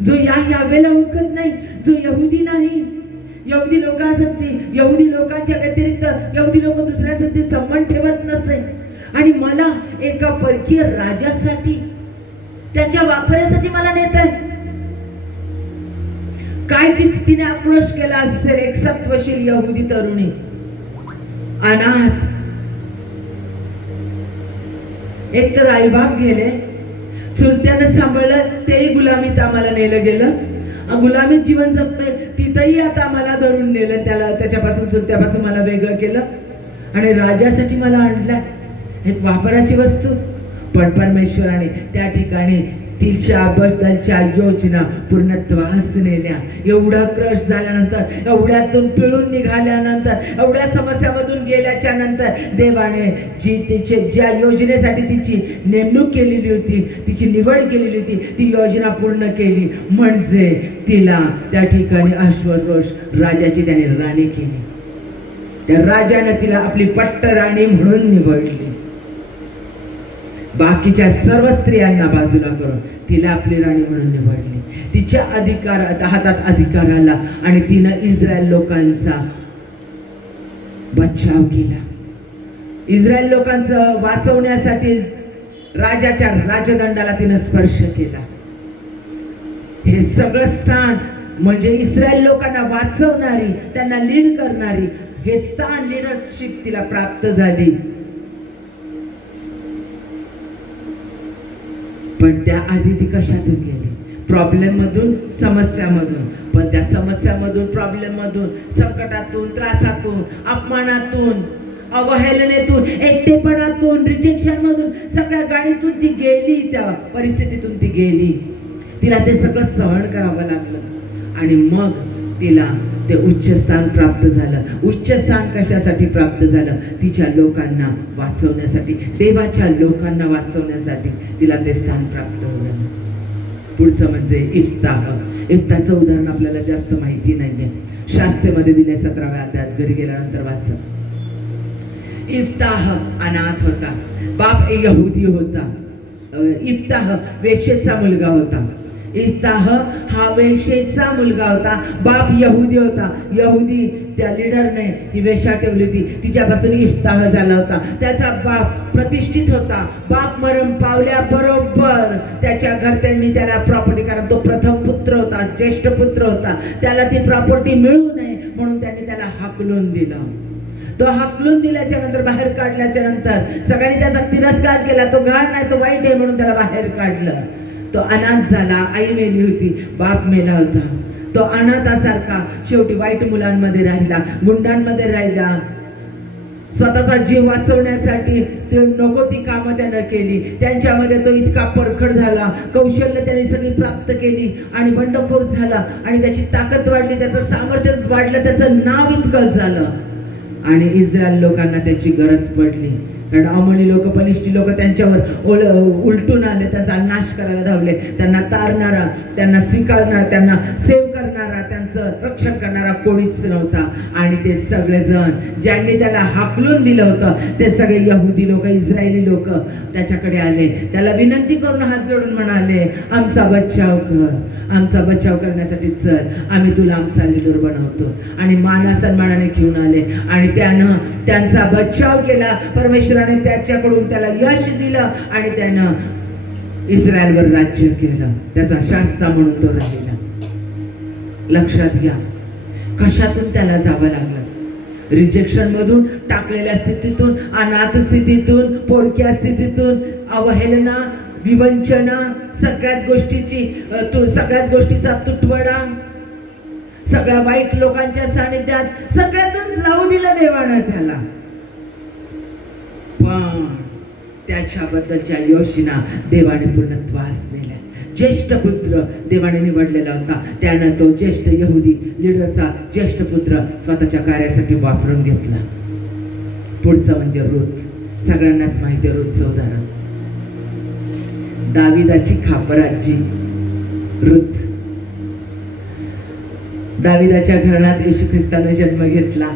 जो या वेळेला ओळखत नाही, जो यहुदी नाही, यहुदी लोकांसाठी, यहुदी लोकांच्या व्यतिरिक्त यहुदी लोक दुसऱ्यासाठी संबंध ठेवत नसे, आणि मला एका परकीय राजासाठी, त्याच्या वापरासाठी मला नेत आहे. काय तिने आक्रोश केला असेल. एक सत्वशील यहुदी तरुणी, अनाथ, एक तर आईबाप गेले, चुलत्यानं सांभाळलं, तेही गुलामीत आम्हाला नेलं गेलं, गुलामीत जीवन जगतोय, तिथंही आता आम्हाला धरून नेलं, त्याला त्याच्यापासून, चुलत्यापासून मला वेगळं केलं आणि राजासाठी मला आणलं. एक वापराची वस्तू. पण परमेश्वराने त्या ठिकाणी तिच्याबद्दलच्या योजना पूर्णत्वास नेल्या. एवढा क्रश झाल्यानंतर, एवढ्यातून पिळून निघाल्यानंतर, एवढ्या समस्यामधून गेल्याच्या नंतर देवाने ज्या योजनेसाठी तिची नेमणूक केलेली होती, तिची निवड केलेली होती, ती योजना पूर्ण केली. म्हणजे तिला त्या ठिकाणी अश्वरोष राजाची त्याने राणी केली. त्या राजाने तिला आपली पट्ट राणी म्हणून निवडली. बाकीच्या सर्व स्त्रियांना बाजूला करून तिला आपली राणी म्हणून निवडली. तिच्या हातात अधिकार आला आणि तिनं इस्रायल लोकांचा बचाव केला. इस्रायल लोकांचं वाचवण्यासाठी राजाच्या राजदंडाला तिनं स्पर्श केला. हे सगळं स्थान म्हणजे इस्रायल लोकांना वाचवणारी, त्यांना लीड करणारी, हे स्थान, लीडरशिप तिला प्राप्त झाली. पण त्याआधी ती कशातून गेली? प्रॉब्लेम मधून, समस्यामधून. पण त्या समस्यामधून, प्रॉब्लेम मधून, संकटातून, त्रासातून, अपमानातून, अवहेलनेतून, एकटेपणातून, रिजेक्शन मधून, सगळ्या गाडीतून ती गेली. त्या परिस्थितीतून ती गेली. तिला ते सगळं सहन करावं लागलं आणि मग तिला ते उच्च स्थान प्राप्त झालं. उच्च स्थान कशासाठी प्राप्त झालं? तिच्या लोकांना वाचवण्यासाठी, देवाच्या लोकांना वाचवण्यासाठी तिला ते स्थान प्राप्त झालं. पुढचं म्हणजे इफ्ताह. इफ्ताचं उदाहरण आपल्याला जास्त माहिती नाहीये, शास्त्रेमध्ये दिले 17व्या अध्यायात, घरी गेल्यानंतर वाचा. इफ्ताह अनाथ होता, बाप यहुदी होता. इफ्ताह वेश्येचा मुलगा होता. इफ्ताह हा वेश्येचा मुलगा होता, बाप यहुदी होता. यहुदी त्या लीडरने ती वेश्या ठेवली होती, तिच्यापासून इफ्ताह झाला होता. त्याचा बाप प्रतिष्ठित होता. बाप मरण पावल्याबरोबर त्याच्या घरच्यांनी त्याला प्रॉपर्टी, कारण तो प्रथम पुत्र होता, ज्येष्ठ पुत्र होता, त्याला ती प्रॉपर्टी मिळू नये म्हणून त्यांनी त्याला हाकलून दिलं. तो हाकलून दिल्याच्या नंतर, बाहेर काढल्याच्या नंतर सगळ्यांनी त्याचा तिरस्कार केला. तो घाण नाही, तो वाईट आहे म्हणून त्याला बाहेर काढलं. तो अनाथ झाला. आई मेली होती, बाप मेला होता. तो अनाथासारखा शेवटी वाईट मुलांमध्ये राहिला, गुंडांमध्ये राहिला. स्वतःचा जीव वाचवण्यासाठी ते नको ती कामं त्यानं केली. त्यांच्यामध्ये तो इतका परखड झाला, कौशल्य त्याने सगळी प्राप्त केली आणि बंडखोर झाला आणि त्याची ताकद वाढली, त्याचं सामर्थ्य वाढलं, त्याचं नाव इतकं झालं. आणि इस्रायल लोकांना त्याची गरज पडली, कारण अमोनी लोक, पलिष्टी लोक त्यांच्यावर उलटून आले, त्यांचा नाश करायला धावले. त्यांना तारणारा, त्यांना स्वीकारणारा, त्यांना सेव करणारा, त्यांचं रक्षण करणारा कोणीच नव्हता. आणि ते सगळेजण ज्यांनी त्याला हाकलून दिलं होतं ते सगळे यहुदी लोक, इस्रायली लोक त्याच्याकडे आले. त्याला विनंती करून हात जोडून म्हणाले, आमचा बचाव कर, आमचा बचाव करण्यासाठी चल, आम्ही तुला आमचा लीडर बनवतो. आणि माना सन्मानाने घेऊन आले आणि त्यानं त्यांचा बचाव केला. परमेश्वराने त्याच्याकडून त्याला यश दिलं आणि त्यानं इस्रायलवर राज्य केलं. त्याचा शास्ता म्हणून तो राहिला. लक्षात घ्या, कशातून त्याला जावं लागलं. रिजेक्शन मधून, टाकलेल्या स्थितीतून, अनाथ स्थितीतून, पोरक्या स्थितीतून, अवहेलना, विवंचना, सगळ्याच गोष्टीचा तुटवडा, सगळ्या वाईट लोकांच्या सानिध्यात, सगळ्यातून जाऊ दिलं देवानं त्याला. पण त्याच्याबद्दलच्या योजना देवाने पूर्णत्वास दिल्या. ज्येष्ठ पुत्र देवाने निवडलेला होता, त्यानं तो ज्येष्ठ यहुदी लीडरचा ज्येष्ठ पुत्र स्वतःच्या कार्यासाठी वापरून घेतला. पुढचं म्हणजे रूथ. सगळ्यांनाच माहिती आहे रूथचं उदाहरण. दाविदाची खापराची रूथ. दाविदाच्या घराण्यात येशू ख्रिस्ताने जन्म घेतला.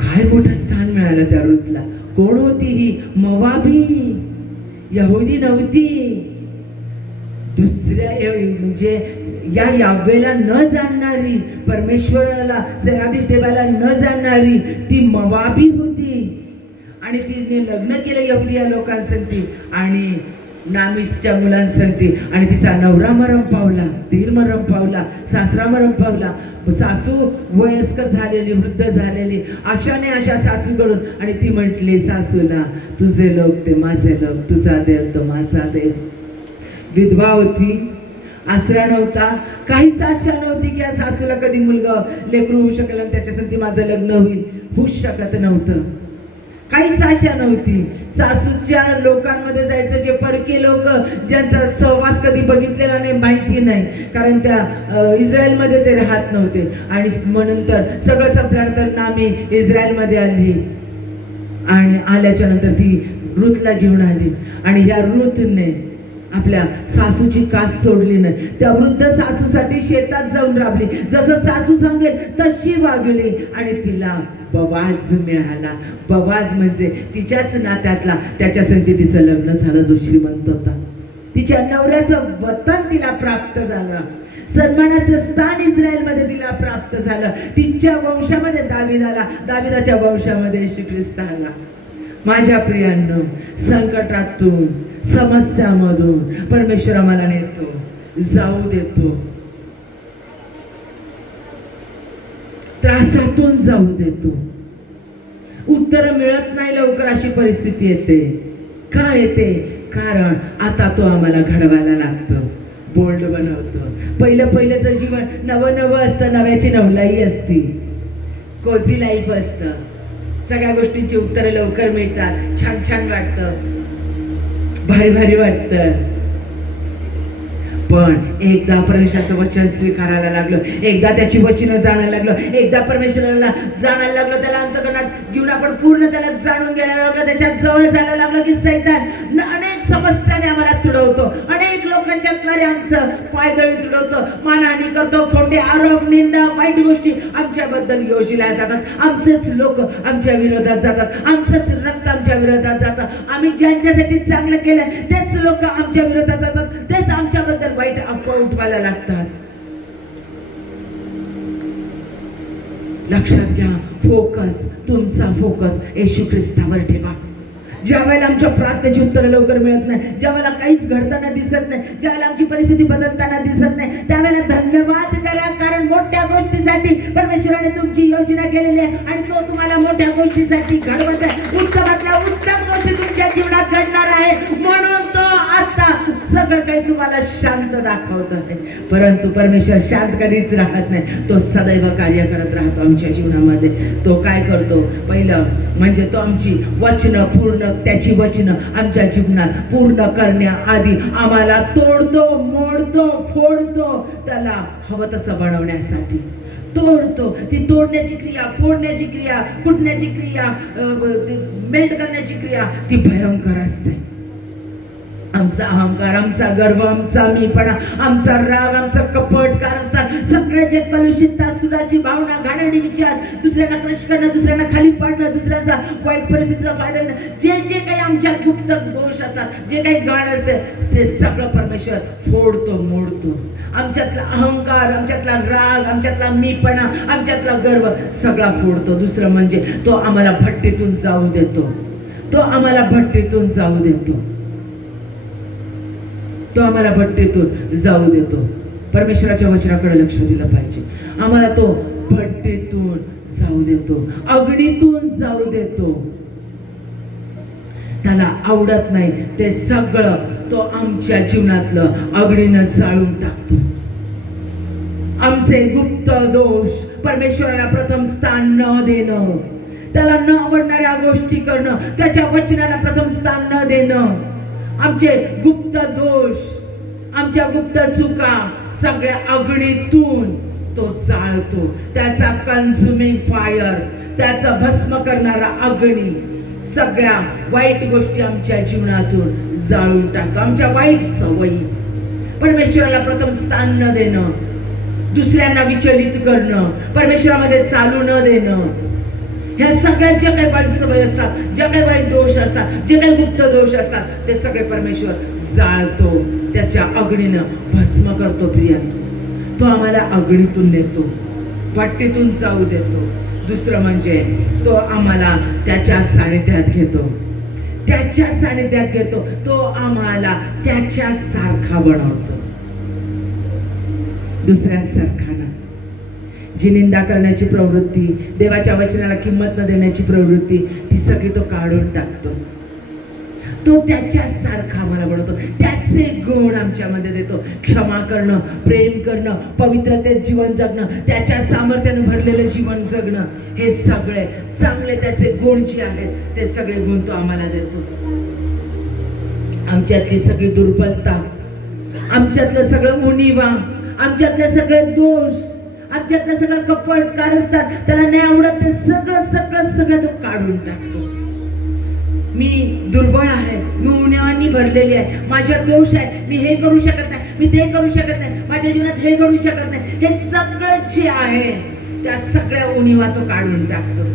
काय मोठं स्थान मिळालं त्या रूथला. कोण होती ही? मोवाबी, यहुदी नव्हती. दुसऱ्या म्हणजे या यावेला न जाणणारी, परमेश्वराला, जगाधीश देवाला न जाणणारी ती मोवाबी होती. आणि तिने लग्न केलं यहुदी या लोकांसाठी आणि नामिसच्या मुलांसाठी. आणि तिचा नवरा मरण पावला, दीर मरण पावला, सासरा मरण पावला, सासू वयस्कर झालेली, वृद्ध झालेली. अशाने अशा सासूकडून. आणि ती म्हटली सासूला, तुझे लोक ते माझे लोक, तुझा देव तो माझा देव. विधवा होती, आसरा नव्हता, काहीच आशा नव्हती की या सासूला कधी मुलगा लेकरू होऊ शकेल आणि त्याच्यासाठी माझं लग्न होऊच शकत नव्हतं. काहीच आशा नव्हती. सासूच्या लोकांमध्ये जायचं, जे परके लोक ज्यांचा सहवास कधी बघितलेला नाही, माहिती नाही, कारण त्या इस्रायलमध्ये ते राहत नव्हते. आणि म्हणून तर सगळं संपल्यानंतर नामी इस्रायलमध्ये आली आणि आल्याच्या नंतर ती रूथला घेऊन आली. आणि या रूथने आपल्या सासूची कास सोडली नाही. त्या वृद्ध सासूसाठी शेतात जाऊन राबली, जसं सासू सांगेल तशी वागली आणि तिला बवाज मिळाला. बवाज म्हणजे तिच्याच नात्यातला, त्याच्या संगती तिचं लग्न झालं जो श्रीमंत होता. तिच्या नवऱ्याचं वतन तिला प्राप्त झालं, सन्मानाचं स्थान इस्रायलमध्ये तिला प्राप्त झालं. तिच्या वंशामध्ये दावीद आला, दाविदाच्या वंशामध्ये येशू ख्रिस्त आला. माझ्या प्रियांनो, संकटातून, समस्यामधून परमेश्वर आम्हाला नेतो, जाऊ देतो, त्रासातून जाऊ देतो. उत्तर मिळत नाही लवकर अशी परिस्थिती येते. का येते? कारण आता तो आम्हाला घडवायला लागतो, बोल्ड बनवतो. पहिलं जीवन नवं असतं, नव्याची नवलाई असती, कोझी लाईफ असतं, सगळ्या गोष्टींची उत्तरं लवकर मिळतात, छान छान वाटतं, भारी वाटतं. पण एकदा परमेश्वराचं वचन स्वीकारायला लागलं, एकदा त्याची वचनं जाणायला लागलं, एकदा परमेश्वराला जाणायला लागलं, त्याला अंतकरणात घेऊन आपण पूर्ण त्याला जाणून घ्यायला लागलं, त्याच्यात जवळ जायला लागलं की सैतान अनेक समस्याने आम्हाला तुडवतो, अनेक लोकांच्या द्वारे आमचं पायदळी तुडवतो, मानहानी करतो, खोटे आरोप, निंदा, वाईट गोष्टी आमच्याबद्दल योजल्या जातात. आमचेच लोक आमच्या विरोधात जातात, आमचंच रक्त आमच्या विरोधात जातं. आम्ही ज्यांच्यासाठी चांगलं केलं तेच लोक आमच्या विरोधात जातात, तेच आमच्याबद्दल वाईट अफवा उठवायला लागतात. लक्षात घ्या, फोकस, तुमचा फोकस येशू ख्रिस्तावर ठेवा. ज्या वेळेला आमच्या प्रार्थनेची उत्तरं लवकर मिळत नाही, ज्या वेळेला काहीच घडताना दिसत नाही, ज्या वेळेला आमची परिस्थिती बदलताना दिसत नाही, त्यावेळेला धन्यवाद करा, कारण मोठ्या गोष्टीसाठी परमेश्वराने तुमची योजना केलेली आहे आणि तो तुम्हाला मोठ्या गोष्टीसाठी घडवत आहे. उत्तमातल्या उत्तम गोष्टी तुमच्या जीवनात घडणार आहे, म्हणून तो आता सगळं काही तुम्हाला शांत दाखवत आहे. परंतु परमेश्वर शांत कधीच राहत नाही, तो सदैव कार्य करत राहतो आमच्या जीवनामध्ये. तो काय करतो? पहिलं म्हणजे तो आमची वचनं पूर्ण, त्याची वचनं आमच्या जीवनात पूर्ण करण्याआधी आम्हाला तोडतो, मोडतो, फोडतो, त्याला हवं तसं बनवण्यासाठी तोडतो. ती तोडण्याची क्रिया, फोडण्याची क्रिया, कुटण्याची क्रिया, मेल्ट करण्याची क्रिया ती भयंकर असते. आमचा अहंकार, आमचा गर्व, आमचा मीपणा, आमचा राग, आमचा कपट, कारस्थान, सगळे जे कलुषित, सुडाची भावना, घाणेरडी विचार, दुसऱ्यांना क्रश करणं, दुसऱ्यांना खाली पाडणं, दुसऱ्यांचा वाईट परिस्थितीचा फायदा घेणं, जे जे काही आमच्यात गुप्त दोष असतात, जे काही घाण असते, ते सगळं परमेश्वर फोडतो, मोडतो. आमच्यातला अहंकार, आमच्यातला राग, आमच्यातला मीपणा, आमच्यातला गर्व सगळा फोडतो. दुसरं म्हणजे तो आम्हाला भट्टीतून जाऊ देतो. तो आम्हाला भट्टीतून जाऊ देतो. तो आम्हाला भट्टीतून जाऊ देतो. परमेश्वराच्या वचनाकडे लक्ष दिलं पाहिजे. आम्हाला तो भट्टीतून जाऊ देतो, अग्नीतून जाऊ देतो. त्याला आवडत नाही ते सगळं तो आमच्या जीवनातलं अग्नीनं जाळून टाकतो. आमचे गुप्त दोष, परमेश्वराला प्रथम स्थान न देणं, त्याला न आवडणाऱ्या गोष्टी करणं, त्याच्या वचनाला प्रथम स्थान न देणं, आमचे गुप्त दोष, आमच्या गुप्त चुका सगळ्या अग्नीतून तो जाळतो. त्याचा कन्झ्युमिंग फायर, त्याचा भस्म करणारा अग्नी सगळ्या वाईट गोष्टी आमच्या जीवनातून जाळून टाकतो. आमच्या वाईट सवयी, परमेश्वराला प्रथम स्थान न देणं, दुसऱ्यांना विचलित करणं, परमेश्वरामध्ये चालू न देणं, ह्या सगळ्यात ज्या काही वाईट सवय असतात, ज्या काही वाईट दोष असतात, जे काही गुप्त दोष असतात, ते सगळे परमेश्वर जाळतो, त्याच्या अग्नीनं भस्म करतो. प्रियांनो, तो आम्हाला अग्नीतून नेतो, भट्टीतून जाऊ देतो. दुसरं म्हणजे तो आम्हाला त्याच्या सानिध्यात घेतो. त्याच्या सानिध्यात घेतो, तो आम्हाला त्याच्या सारखा बनवतो, दुसऱ्यांसारखा ना. जी निंदा करण्याची प्रवृत्ती, देवाच्या वचनाला किंमत न देण्याची प्रवृत्ती, ती सगळी तो काढून टाकतो. तो त्याच्या सारखा आम्हाला बनवतो, त्याचे गुण आमच्यामध्ये देतो. क्षमा करणं, प्रेम करणं, पवित्रतेत जीवन जगणं, त्याच्या सामर्थ्याने भरलेलं जीवन जगणं, हे सगळे चांगले त्याचे गुण जे आहेत ते सगळे गुण तो आम्हाला देतो. आमच्यातली सगळी दुर्बलता, आमच्यातलं सगळं उणीवा, आमच्यातले सगळे दोष, आमच्यातलं सगळं कपट, कारस्थान, त्याला नाही आवडत ते सगळं सगळं सगळं तो काढून टाकतो. मी दुर्बळ आहे, मी उणीवानी भरलेली आहे, माझ्यात दोष आहे, मी हे करू शकत नाही, मी ते करू शकत नाही, माझ्या जीवनात हे घडू शकत नाही, हे सगळं जे आहे त्या सगळ्या उणीवा तो काढून टाकतो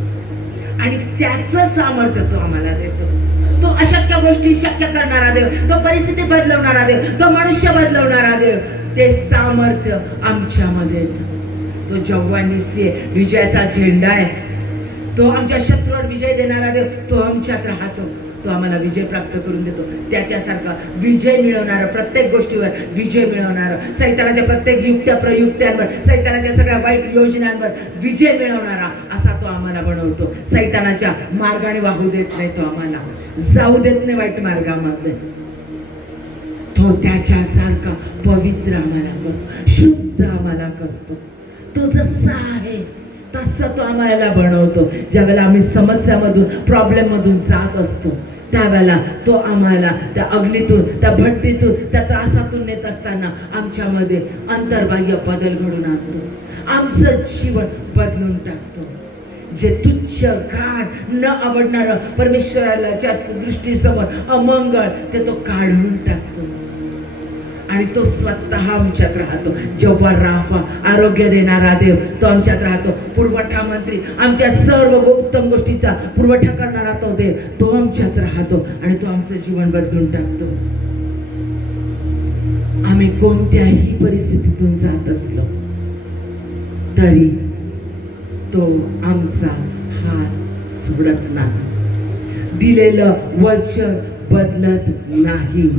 आणि त्याचं सामर्थ्य तो आम्हाला देतो. तो अशक्य गोष्टी शक्य करणारा देव, तो परिस्थिती बदलवणारा देव, तो मनुष्य बदलवणारा देव, ते सामर्थ्य आमच्यामध्ये. तो जव्वानीसी विजयाचा झेंडा आहे, तो आमच्या शत्रूवर विजय देणारा देव, तो आमच्यात राहतो, तो आम्हाला विजय प्राप्त करून देतो. त्याच्यासारखा विजय मिळवणार, प्रत्येक गोष्टीवर विजय मिळवणार, सैतानाच्या प्रत्येक युक्त्या प्रयुक्त्यांवर, सैतानाच्या सगळ्या वाईट योजनांवर विजय मिळवणारा असा तो आम्हाला बनवतो. सैतानाच्या मार्गाने वाहू देत नाही, तो आम्हाला जाऊ देत नाही वाईट मार्गामध्ये. तो त्याच्यासारखा पवित्र आम्हाला करतो, शुद्ध आम्हाला करतो. तो जसा आहे तसं तो आम्हाला बनवतो. ज्यावेळेला आम्ही समस्यामधून, प्रॉब्लेम मधून जात असतो, त्यावेळेला तो आम्हाला त्या अग्नीतून, त्या भट्टीतून, त्या त्रासातून नेत असताना आमच्यामध्ये अंतर्बाह्य बदल घडून आणतो, आमचं जीवन बदलून टाकतो. जे तुच्छ, घाण, न आवडणार, परमेश्वराच्या दृष्टीसमोर अमंगळ, ते तो काढून टाकतो आणि तो स्वतः आमच्यात राहतो. जेव्हा राफा, आरोग्य देणारा देव, तो आमच्यात राहतो. पुरवठा मंत्री, आमच्या सर्व उत्तम गोष्टीचा पुरवठा करणारा तो देव, तो आमच्यात राहतो आणि तो आमचं जीवन बदलून टाकतो. आम्ही कोणत्याही परिस्थितीतून जात असलो तरी तो आमचा हात सोडत नाही. दिलेलं वचन बदलत नाही.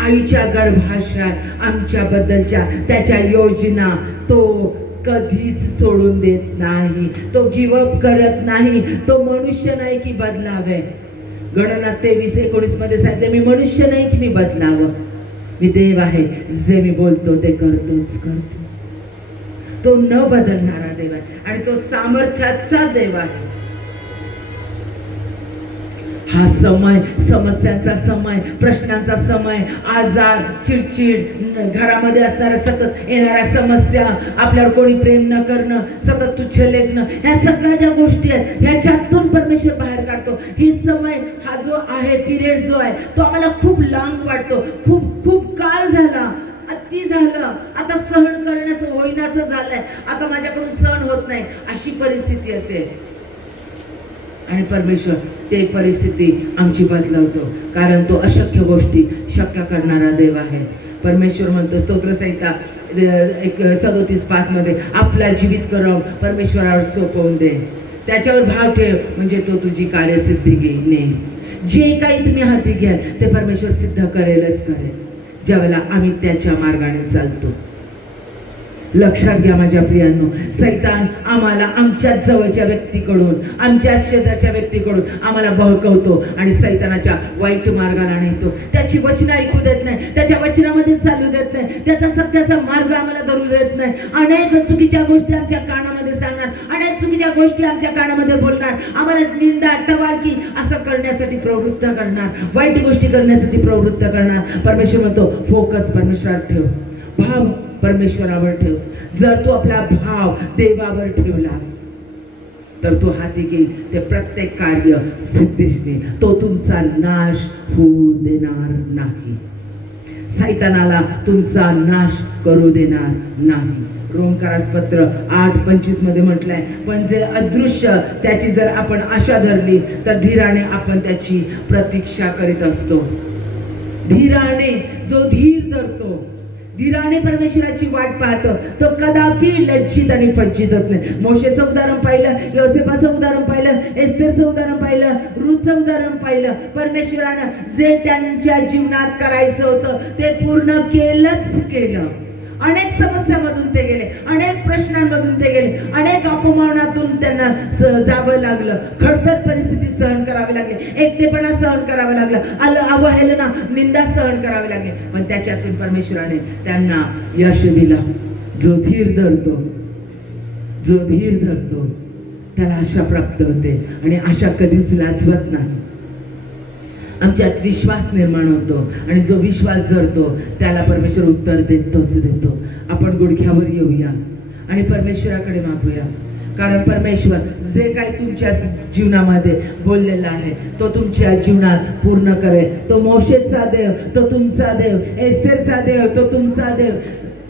आईच्या गर्भाशयात आमच्याबद्दलच्या त्याच्या योजना तो कधीच सोडून देत नाही. तो गिवअप करत नाही. तो मनुष्य नाही की बदलावे. गणना 23:19 मध्ये सांगितले, मी मनुष्य नाही की मी बदलावं. मी देव आहे, जे मी बोलतो ते करतो. तो न बदलणारा देव आहे आणि तो सामर्थ्याचा देव आहे. हा समय, समस्यांचा समय, प्रश्नांचा समय, आजार, चिडचिड, घरामध्ये असणाऱ्या सतत येणाऱ्या समस्या, आपल्यावर कोणी प्रेम न करणं, सतत तुच्छ लेखणं, ह्या सगळ्या ज्या गोष्टी आहेत ह्याच्यातून परमेश्वर बाहेर काढतो. ही समय, हा जो आहे पिरियड जो आहे तो आम्हाला खूप लांब वाटतो. खूप काळ झाला, अति झालं, आता सहन करण्यास होईनासं झालंय, आता माझ्याकडून सहन होत नाही, अशी परिस्थिती येते. आणि परमेश्वर ते परिस्थिती आमची बदलवतो, कारण तो अशक्य गोष्टी शक्य करणारा देव आहे. परमेश्वर म्हणतो स्तोत्रसंहिता 37:5 मध्ये, आपला जीवित करम परमेश्वरावर सोपवून दे, त्याच्यावर भाव ठेव, म्हणजे तो तुझी कार्यसिद्धी घेईल. जे काही तुम्ही हाती घ्याल ते परमेश्वर सिद्ध करेलच करेल, ज्यावेळेला आम्ही त्याच्या मार्गाने चालतो. लक्षात घ्या माझ्या प्रियांनो, सैतान आम्हाला आमच्या जवळच्या व्यक्तीकडून, आमच्या शेजारच्या व्यक्तीकडून आम्हाला बहकवतो आणि सैतानाच्या वाईट मार्गाला नेतो. त्याची वचनं ऐकू देत नाही, त्याच्या वचनामध्ये चालू देत नाही, त्याचा सत्याचा मार्ग आम्हाला धरू देत नाही. अनेक चुकीच्या गोष्टी आमच्या कानामध्ये सांगणार, अनेक चुकीच्या गोष्टी आमच्या कानामध्ये बोलणार, आम्हाला निंदा, टवाळकी असं करण्यासाठी प्रवृत्त करणार, वाईट गोष्टी करण्यासाठी प्रवृत्त करणार. परमेश्वर म्हणतो फोकस परमेश्वरावर ठेव, भाव परमेश्वरावर ठेव. जर तू आपला भाव देवावर ठेवलास तर तो हाती घेईल ते प्रत्येक कार्य सिद्धीस देईल. तो तुमचा नाश होऊ देणार नाही. सैतानाला तुमचा नाश करू देणार नाही. रोमकारास पत्र 8:25 मध्ये म्हटलंय, पण जे अदृश्य त्याची जर आपण आशा धरली तर धीराने आपण त्याची प्रतीक्षा करीत असतो. धीराने जो धीर धरतो, धीराने परमेश्वराची वाट पाहतो, तो कदापि लज्जित आणि फज्जित होत नाही. मोशेचं उदाहरण पाहिलं, योसेफाचं उदाहरण पाहिलं, एस्थेरचं उदाहरण पाहिलं, रूथचं उदाहरण पाहिलं. परमेश्वरानं जे त्यांच्या जीवनात करायचं होतं ते पूर्ण केलंच केलं. अनेक समस्यामधून ते गेले, अनेक प्रश्नांमधून ते गेले, अनेक अपमानातून त्यांना जावं लागलं, खडतर परिस्थिती सहन करावी लागली, एकटेपणा सहन करावं लागलं, अवहेलना, निंदा सहन करावी लागली. पण त्याच्यातून परमेश्वराने त्यांना यश दिलं. जो धीर धरतो त्याला आशा प्राप्त होते आणि आशा कधीच लाजवत नाही. आमच्यात विश्वास निर्माण होतो आणि जो विश्वास धरतो त्याला परमेश्वर उत्तर देतो. आपण गुडघ्यावर येऊया आणि परमेश्वराकडे मागूया, कारण परमेश्वर जे काही तुमच्या जीवनामध्ये बोललेला आहे तो तुमच्या जीवनात पूर्ण करेल. तो मोशेचा देव तो तुमचा देव, एस्थेरचा देव तो तुमचा देव,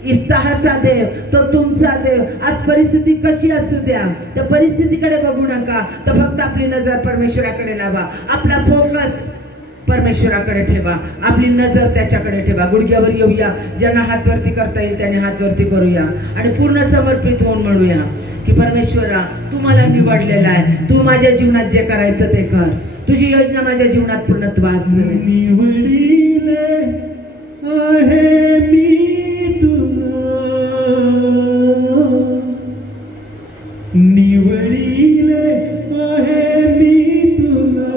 इफ्ताहाचा देव तो तुमचा देव. आज परिस्थिती कशी असू द्या, त्या परिस्थितीकडे बघू नका, तर फक्त आपली नजर परमेश्वराकडे लावा, आपला फोकस परमेश्वराकडे ठेवा, आपली नजर त्याच्याकडे ठेवा. गुडघ्यावर येऊया, ज्यांना हात वरती करता येईल त्याने हात वरती करूया आणि पूर्ण समर्पित होऊन म्हणूया की परमेश्वरा, तू मला निवडलेला आहे, तू माझ्या जीवनात जे करायचं ते कर, तुझी योजना माझ्या जीवनात पूर्णत्वास निवडीले आहे मी तुला, निवडीले आहे मी तुला,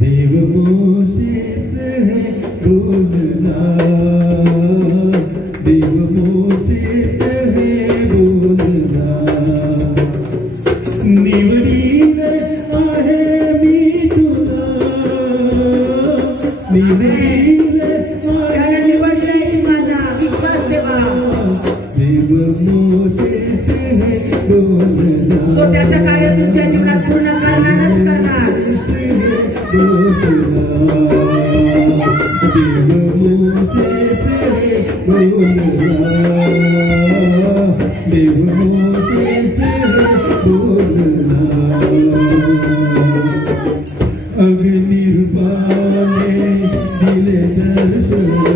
देव मोसेस है बोलना, देव मोसेस है बोलना, निवडीले आहे मी तुला, निवडीले आहे निवडले तुम्हाला विश्वास ठेवा, देव मोसेस है बोलना, तो त्याचं कार्य तुमच्या जीवनात पूर्ण करणारच करणार. अग्निर्वाणे दिले दर्शन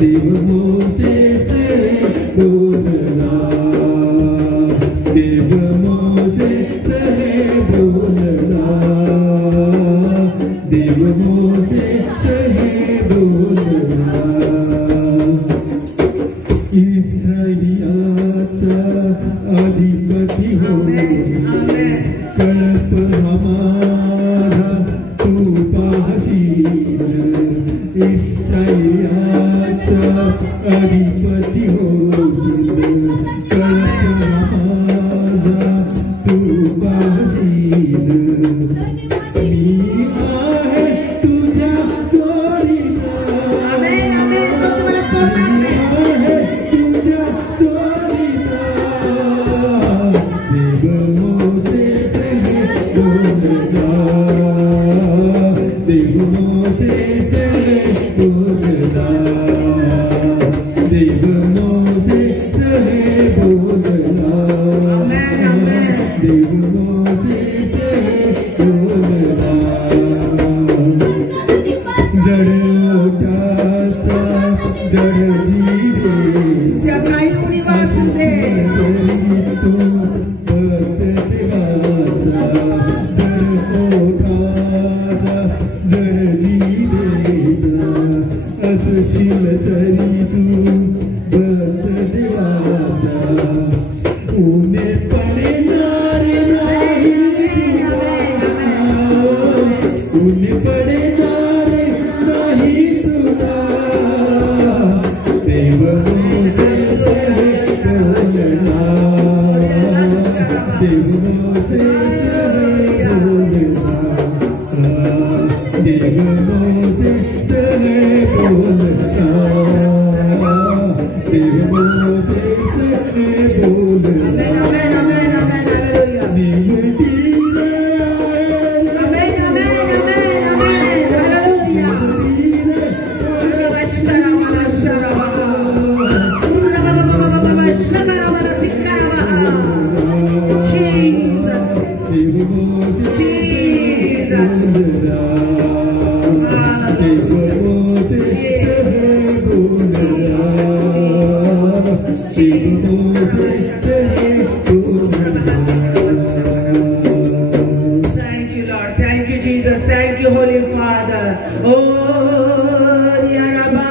देव मोसेस बोलला, देव मोसेस बोलला, देव मोसेस बोलला. इस्रायलाचा अधिपती हो, कळप हमारा तू पाहशील. इस्रायलाचा अधिपती हो, कळप हमारा तू पाहशील. मी आहे तुझ्या तोडीला, मी आहे तुझ्या तोडीला. देव मोसेस बोलला, देव मोसेस बोलला, देव मोसेस बोलला, देव मोसेस बोलला. जड ओटाचा जड जीवे जगाई कुणी वाचू दे, तू बस देवाचा. जड ओटाचा जड जीवेचा असशील तरी तू बस देवाचा. ऊने पडणार नाही तुला, ऊने पडणार नाही तुला. देव मोसेस बोलला, देव मोसेस बोलला, देव मोसेस बोलला, देव मोसेस बोलला. Thank you, Lord. Thank you, Jesus. Thank you, Holy Father. Oh, Yaraba.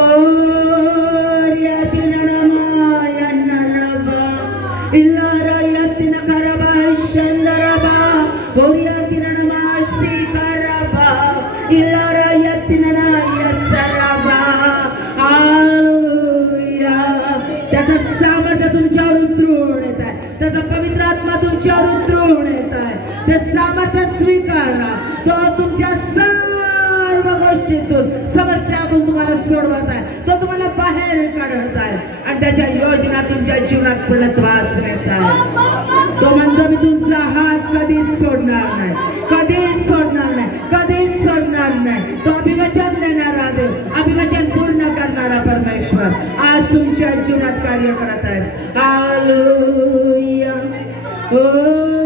Oh, Yatinanama, Yanaraba. Illara Yatina Karaba, Shandaraba. Oh, Yatinanama, Sikaraba. Illara Yatinana, Yasaraba. Hallelujah. त्याचा सामर्थ्य तुमच्यावर उतरून येत आहे, त्याचा पवित्र आत्मा तुमच्यावर उतरून येत आहे. ते सामर्थ्य स्वीकारा. तो तुमच्या सर्व गोष्टीतून समस्यातून तुम्हाला सोडवत आहे, तो तुम्हाला बाहेर काढत आहे आणि त्याच्या योजना तुमच्या जीवनात पुढे श्वास देत आहे. तो म्हणतो मी तुमचा हात कधीच सोडणार नाही, कधीच सोडणार नाही, कधीच सोडणार नाही. तो अभिवचन देणारा देव, अभिवचन पूर्ण करणारा परमेश्वर आज तुमच्या जीवनात कार्य करत आहे. हालेलुया. ओ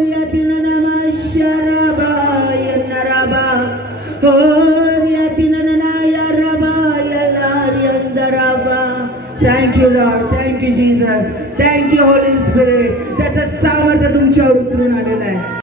यातिननमा शरबा यनरबा, ओ यातिनना यरबा यलारियंदरबा. Thank you, Lord. Thank you, Jesus. Thank you, Holy Spirit.